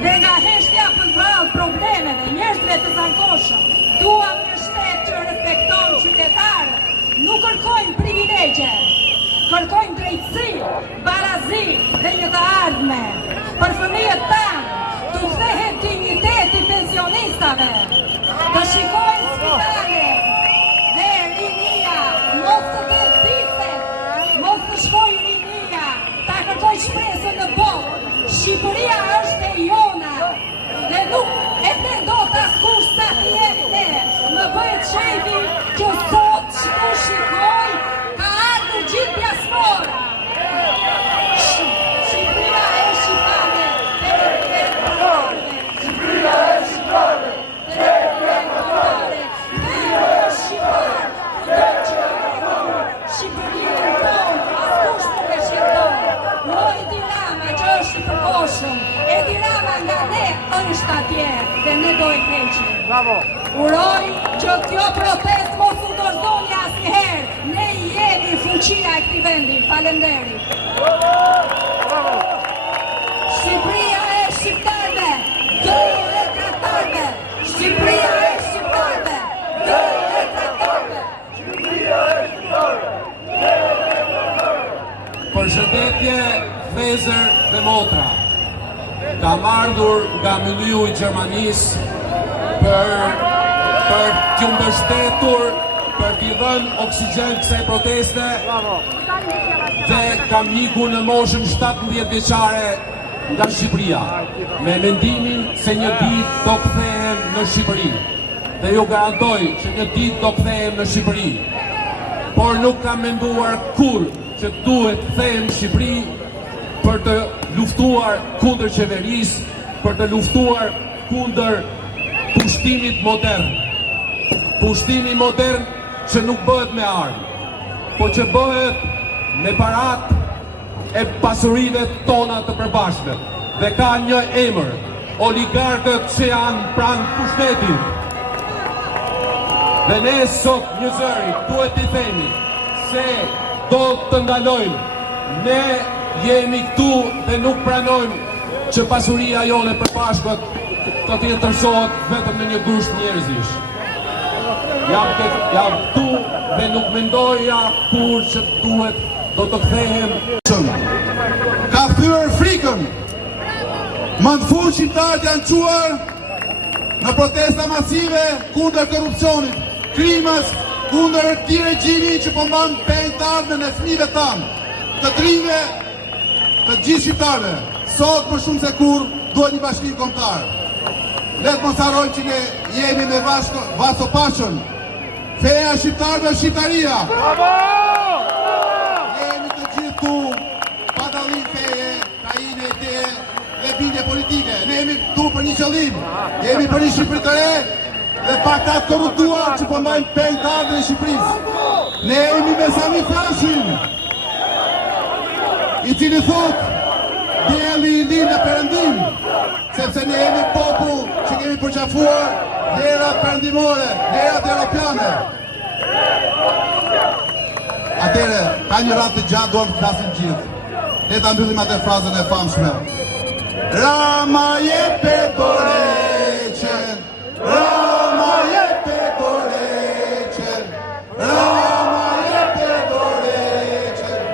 dhe nga heshtja përballë problemeve, njerëzve të zankoshëm. Duam një shtet që respekton qytetarët, nuk kërkojnë privilegje, kërkojnë drejtësi, barazi dhe një të ardhme. Për fëmijët tanë, të kthehet digniteti pensionistave, të shikojnë spitale dhe rinia, mos të ketë diset, mos të shkojnë rinia, ta kërkoj shpresën në botë. Shqipëria është e jona dhe nuk e mendon askush sa të jemi ne. Më bëhet shefi që sot çdo shikoj ka ardhur gjithë diaspora. Shqipëria e shqiptarëve, Shqipëria e shqiptarëve, Shqipëria tonë, askush nuk e shqipton. Lori Tirana që është i përkohshëm, e Tirana nga ne është atje dhe ne do e keqim. Bravo. Uroj që kjo protest mos u dorëzoni asnjëherë. Ne jemi fuqia e këtij vendi. Faleminderit. Bravo. Shqipëria e shqiptarëve, jo e traktarëve. Shqipëria e shqiptarëve, jo e traktarëve. Shqipëria e shqiptarëve. Përshëndetje, vëllezër dhe motra. Kam ardhur nga Mynyu i Gjermanisë për t'ju mbështetur, për t'i dhënë oksigjen kësaj proteste dhe kam ikur në moshën 17 vjeçare nga Shqipëria, me mendimin se një ditë do kthehem në Shqipëri. Dhe ju garantoj që një ditë do kthehem në Shqipëri. Por nuk kam menduar kur që duhet të kthehem në Shqipëri për të luftuar kundër qeverisë, për të luftuar kundër pushtimit modern. Pushtimi modern që nuk bëhet me armë, po që bëhet me parat e pasurive tona të përbashme. Dhe ka një emër, oligarkët që janë pranë pushtetit. Dhe ne sot një zëri duhet t'i themi se do të ndalojmë. Ne jemi këtu dhe nuk pranojmë që pasuria jone përbashkët të tjetërsohet vetëm në një grusht njerëzish. Jam këtu dhe nuk mendoja kur që duhet do të kthehem. Ka thyer frikën. Mandfut shqiptarët janë quar në protesta masive kundër korrupsionit, krimës, kundër këtij regjimi që po mban penjtarën e fëmijëve tanë, të trinjve, të gjithë shqiptarëve. Sot më shumë se kur duhet një bashkim kombëtar. Le të mos harrojmë që ne jemi me Vaso Pashën. Feja shqiptarëve shqiptaria. Bravo! Jemi të gjithë tu, pa dallim feje, trajime, ideje dhe bindje politike. Ne jemi tu për një qëllim. Jemi për një Shqipëri të re dhe pa këta korruptuar që po mbajnë penjtarët e Shqipërisë. Ne jemi me Sami Frashin, i cili thot dielli i lind në perëndim, sepse ne jemi popull që kemi përqafuar lerat perëndimore, lerat europiane. Atere, ka një radhë të gjatë, duhet të flasim gjithë. Le ta mbyllim atë frazën e famshme. Rama jepe koreqen, Rama jepe koreqen, Rama jepe koreqen,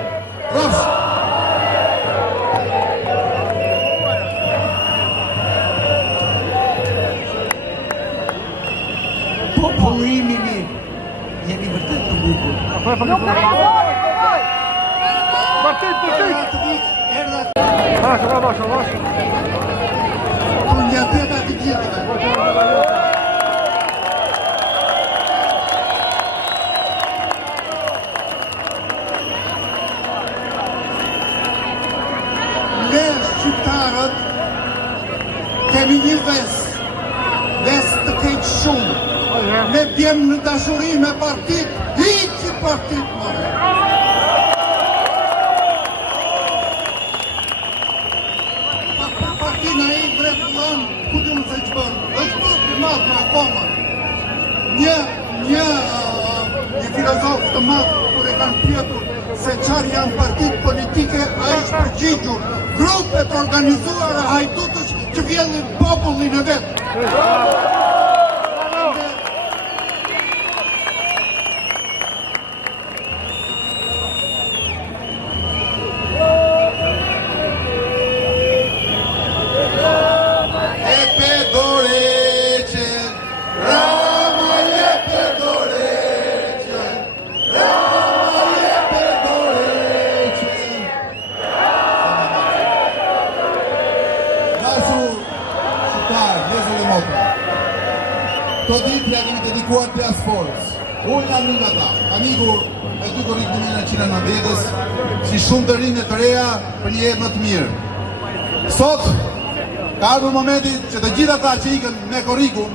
jeni vërtet të bukur. Unë një teta të gjithëve. Ne shqiptarët kemi një ves të keq shumë. Ne bjem në dashuri me partit, hiqi partit mëre. Partina e i vretë lanë, ku të më se që bënë, është bërë për madhë më akoma. Një filozof të madhë, kur e kanë pjetur se qarë janë partit politike, a ishtë përgjigjur grupet organizuara hajdutës që vjellin popullin e vetë. Këtë ditë ja kemi dedikuar diasporës. Unë jam nga ta, amigu me dy korrik në 1990-ës, si shumë të rinë të reja për një jetë më të mirë. Sot, ka ardhur momenti që të gjitha ta që ikën me korrikun,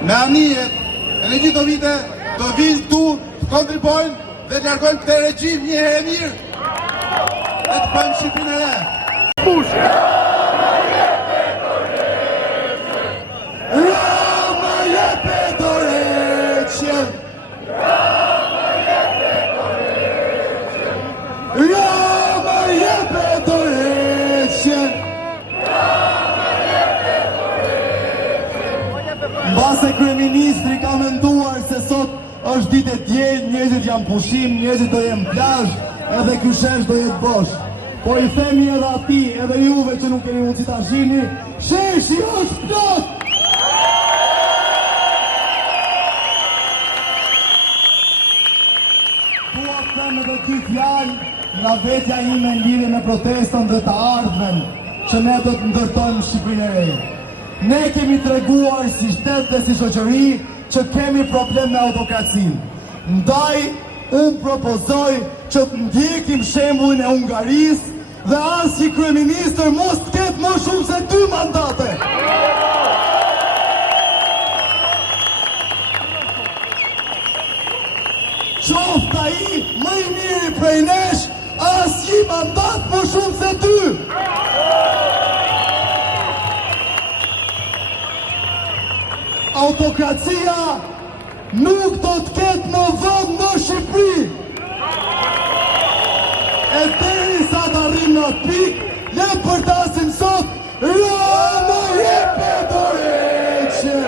me anijet, e në gjithë të vite, të vinë tu, të kontribojnë dhe të largojnë këtë regjim një herë e mirë dhe të bëjmë Shqipërinë e re. Mbase kryeministri ka menduar se sot është ditë e diel, njerëzit janë pushim, njerëzit do jenë plazh, edhe ky shesh do jetë bosh. Po i themi edhe atij, edhe juve që nuk keni mundësi ta shihni, sheshi është plot. Dua të them edhe dy fjalë nga vetja ime në lidhje me protestën dhe të ardhmen që ne do të ndërtojmë Shqipërinë e re. Ne kemi treguar si shtet dhe si shoqëri që kemi problem me autokracinë. Ndaj, unë propozoj që të ndjekim shembullin e Hungarisë dhe asnjë kryeministër mos të ketë më shumë se 2 mandate. Qoftë ai më i miri prej nesh, asnjë mandat më shumë se 2. Autokracia nuk do të ketë më vend në Shqipëri. E derisa të arrijmë në atë pikë, le përtasim sot Rama jepe dorëçe.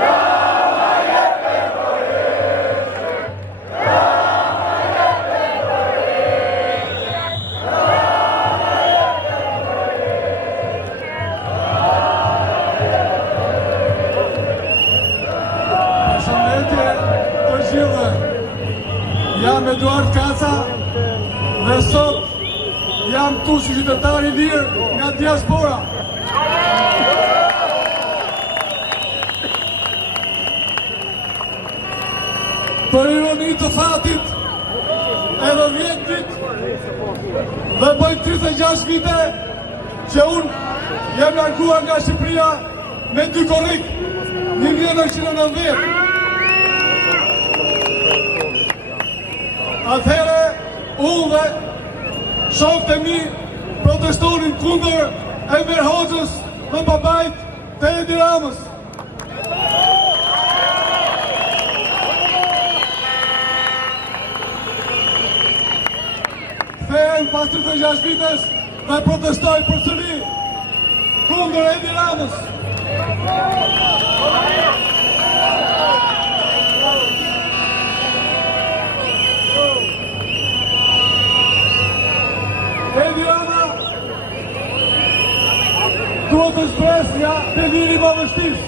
Rama jepe dorëçe. Rama jepe dorëçe. Rama jepe Përshëndetje të gjithëve. Jam Eduard Kaca dhe sot jam tu si qytetar i lirë nga diaspora. Për ironi të fatit, edhe 10 vit dhe bëjt 36 vite që unë jem larguar nga Shqipëria me 2 korrik, 1990. Atëhere, unë dhe shokët e mi protestonin kundër Enver Hoxhës dhe babait të Edi Ramës. Kthehen pas 36 vites dhe protestoj përsëri kundër Edi Ramës. Edi Rama duhet të shpresja të liri madhështisë.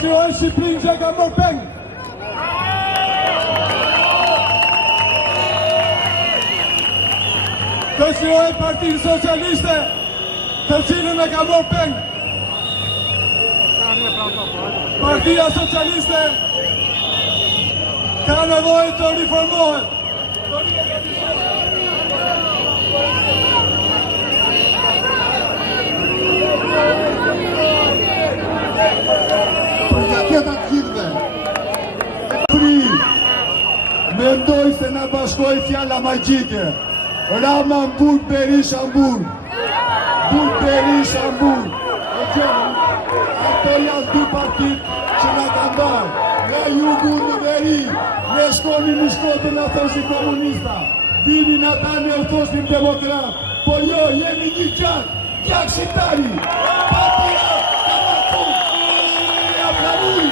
shirojnë Shqipërinë që e ka mërë peng. Të shirojnë Partinë Socialiste, të cilën e ka mërë peng. Partia Socialiste ka nevojë të riformohet. Për jaketa të gjithve, mendoj se na bashkoj fjalla magjike. Rama mbur, Berisha mbur. Mbur, Berisha mbur. E gjeni, ato janë dy partit që na kanë darë. Nga jugu në veri, ne shkoni në shkotën në thoshim komunista. Vinin ata në thoshim demokrat. Po jo, jemi një qatë, qak shqiptari. Partia, ka marfun, ja planuj.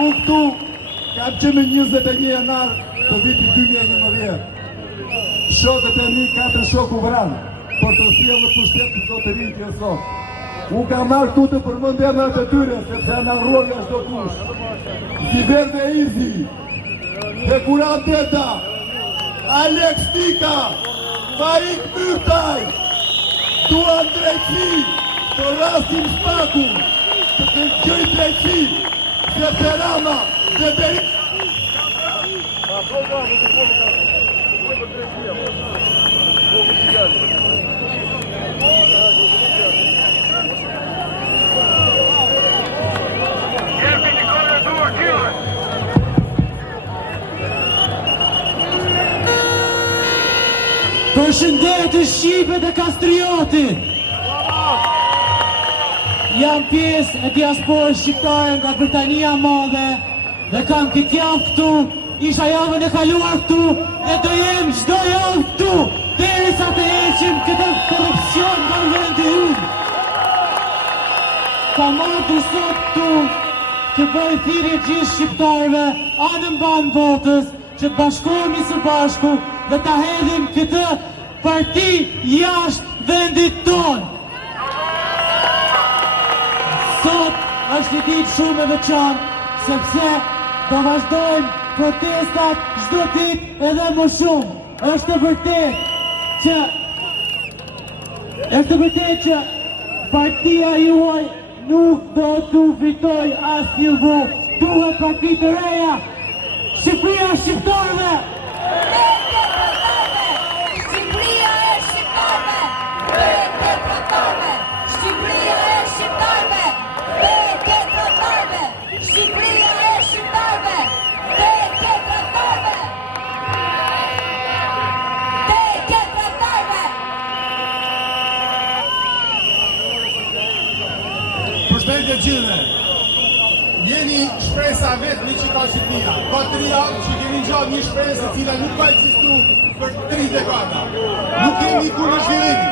Unë këtu, kam qenë 21 janar të vitit 2011. Shokët e mi 4 shokë vranë, për të sjellë pushtet të zotërinjë të sot. Unë kam marrë këtu të përmend emrat e tyre, sepse janë harruar nga çdo kush. Ziberde Izi, Hekuran Deda, Alex Tika, Faik Myrtaj, duan drejtësi, të rasim spaku, të kërkoj drejtësi, sepse Rama dhe Berisha. Përshëndetë Shqipët e Kastriotit. Jam pjesë e diasporës shqiptare nga Britania Madhe dhe kam këtë javë këtu, isha javën e kaluar këtu dhe do jem çdo javë këtu derisa të heqim këtë korrupsion nga vendi ynë. Kam ardhur sot këtu që bëj thirrje gjithë shqiptarëve anë mban botës që të bashkohemi së bashku dhe ta hedhim këtë parti jashtë vendit tonë. Sot është një ditë shumë e veçantë, sepse do vazhdojmë protestat çdo ditë edhe më shumë. Është vërtet që partia juaj nuk do të fitoj asnjë votë. Duhet parti të reja. Shqipëria shqiptarëve! Shqipëria e shqiptarëve! Bete tratarëve! Shqipëria e shqiptarëve! Bete tratarëve! Shqipëria e shqiptarëve! Bete tratarëve! Bete tratarëve! Përshëndetje gjithëve. Jeni shpresa vetëm që ka Shqipëria. Ka 3 javë që keni gjatë një shpresë e cila nuk ka ekzistuar për 3 dekada. Nuk kemi ku në zhvillimi.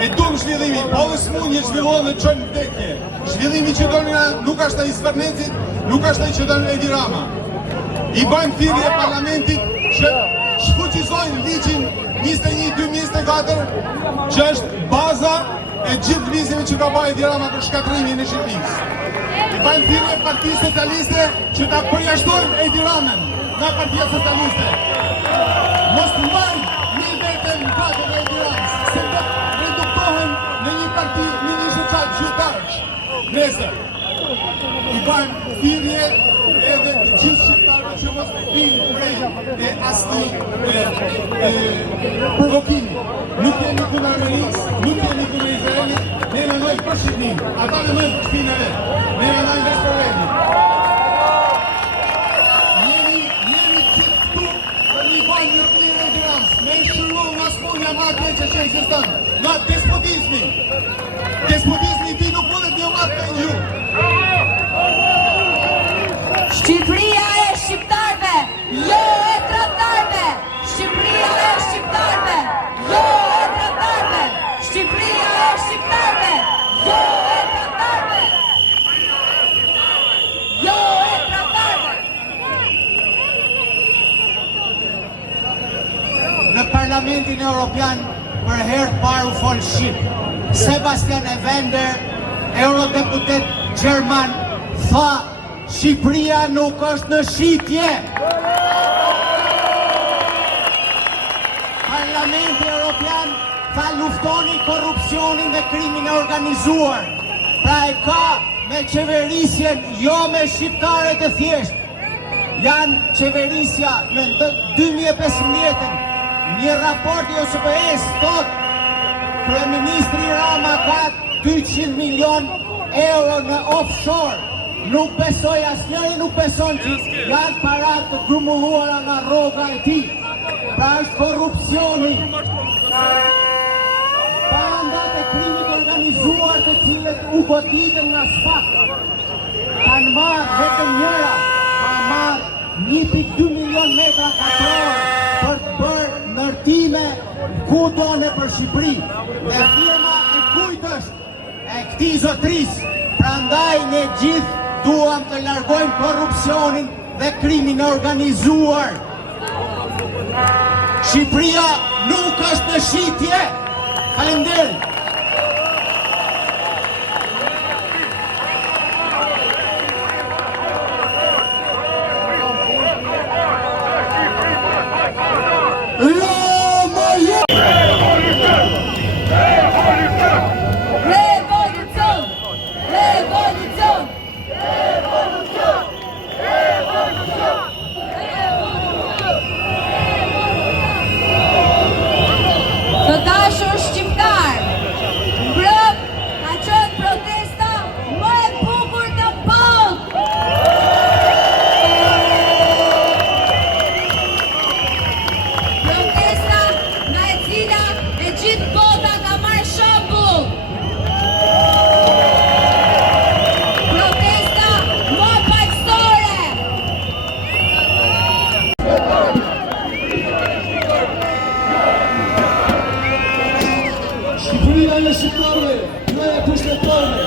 E duam zhvillimin, po dhe smundje zhvillohen dhe çojnë vdekje. Zhvillimi që doni nuk është ai Sfernencit, nuk është ai që don Edi Rama. I bëjmë thirrje parlamentit që shfuqizojnë ligjin 21/2024, që është baza e gjithë lëvizjeve që ka bërë Edi Rama për shkatrimin e Shqipërisë. I bëjmë thirrje Partisë Socialiste që ta përjashtojnë Edi Ramën nga Partia Socialiste. Mos marrin një vetëm në katër e Edi Ramës, se do reduktohen në një parti në një shoqat gjyqtarësh. Nesër i bëjmë thirrje edhe të gjithë shqiptarëve që mos vinë prej e asnjë provokimi. Nuk jemi kundër Amerikës, nuk jemi kundër Izraelit, ne mendojmë për Shqipërinë, ata mendojnë për Shqipërinë e vet. Ne mendojmë veç për veti. Jemi gjithë këtu për një bajnë një të një Edi Ramës, me shëru nga smurja ma të që ekziston, nga despotizmi. Despotizmi ti nuk mundet një matë me një. Shqipëria e shqiptarëve, jo e tratarëve! Shqipëria e shqiptarëve, jo e tratarëve! Shqipëria e shqiptarëve, jo e tratarëve! Jo e tratarëve! Në Parlamentin Evropian për herë të parë u fol shqip. Sebastian Evander, eurodeputet Gjerman, tha Shqipëria nuk është në shitje. Parlamenti Europian tha luftoni korrupsionin dhe krimin e organizuar. Pra e ka me qeverisjen, jo me shqiptarët e thjesht. Janë qeverisja në 2015, një raport i OSBE-s thot Kryeministri Rama ka 200 milion euro në offshore. Nuk besoj, asnjëri nuk beson që janë parat të grumulluara nga rroga e tij. Pra është korrupsioni. Bandat e krimit organizuar të cilët u goditën nga SPAK kanë marrë vetëm njëra, ka marrë 1.2 milion metra katror për të bërë ndërtime kudo nëpër Shqipëri. Dhe firma e kujt është? E këtij zotris. Prandaj ne gjithë duam të largojmë korrupsionin dhe krimin e organizuar. Shqipëria nuk është në shitje. Faleminderit. Të dashur shqiptar, mbrëm ka qenë protesta më e bukur në botë. Protesta nga e cila e gjithë bota ka marrë shembull. Protesta më paqësore. Shqipëria e shqiptarëve, jo e pushtetarëve.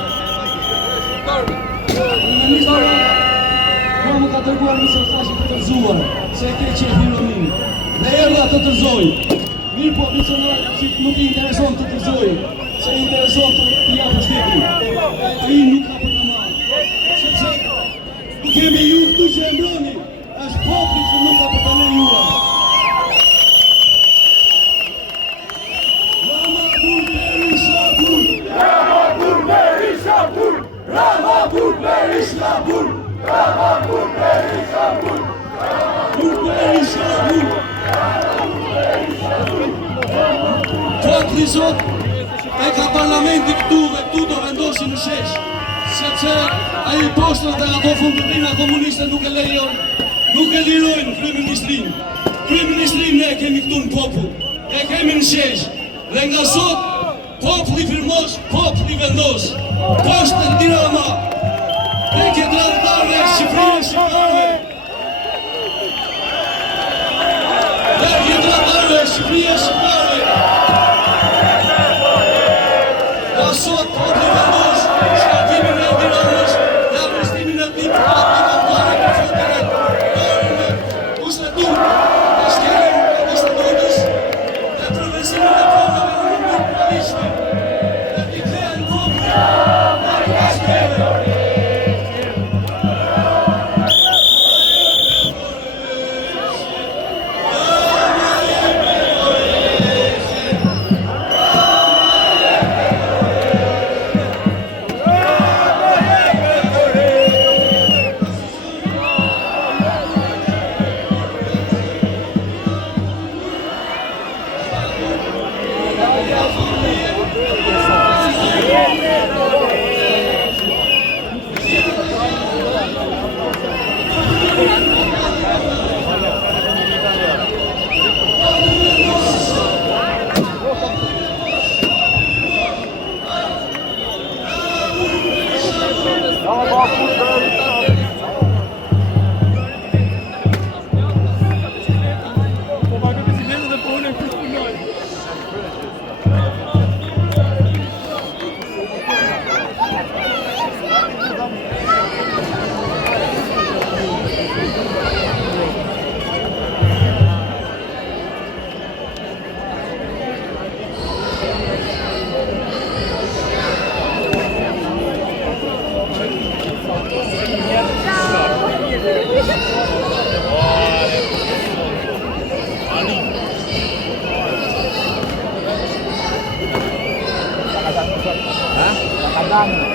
Ministra më ka dërguar mesazhe për të tërzuar, se e ke qef ironi. Dhe erdha të tërzoj. Mirë po, misionarë që nuk i intereson të tërzoj, se i intereson të ja pushtetin. Ai nuk ka për të marrë. Sepse nuk kemi ju këtu që e mbroni, është populli që nuk ka për të lejuar. Populli sot e ka parlamenti këtu dhe këtu do vendosi në shesh, sepse ai postrat dhe ato fundëprina komuniste nuk e lejon, nuk e lirojnë kryeministrinë. Kryeministrinë ne kemi këtu në popull, e kemi në shesh, dhe nga sot populli firmos, populli vendos. Poshtë në Tirana, e ke drejtarëve Shqipërisë shqiptarëve. E ke drejtarëve Shqipërisë shqiptarëve. Nga sot populli vendos shkartimin e Tiranës dhe amnestimin e tij për kampane për foteren në kushtetutë, në shkeljen e kushtetutës dhe përvesimin e punëve në mënyrë pravishme. Dhe t'i kthehen popullit në pasqyrë. Erdogani.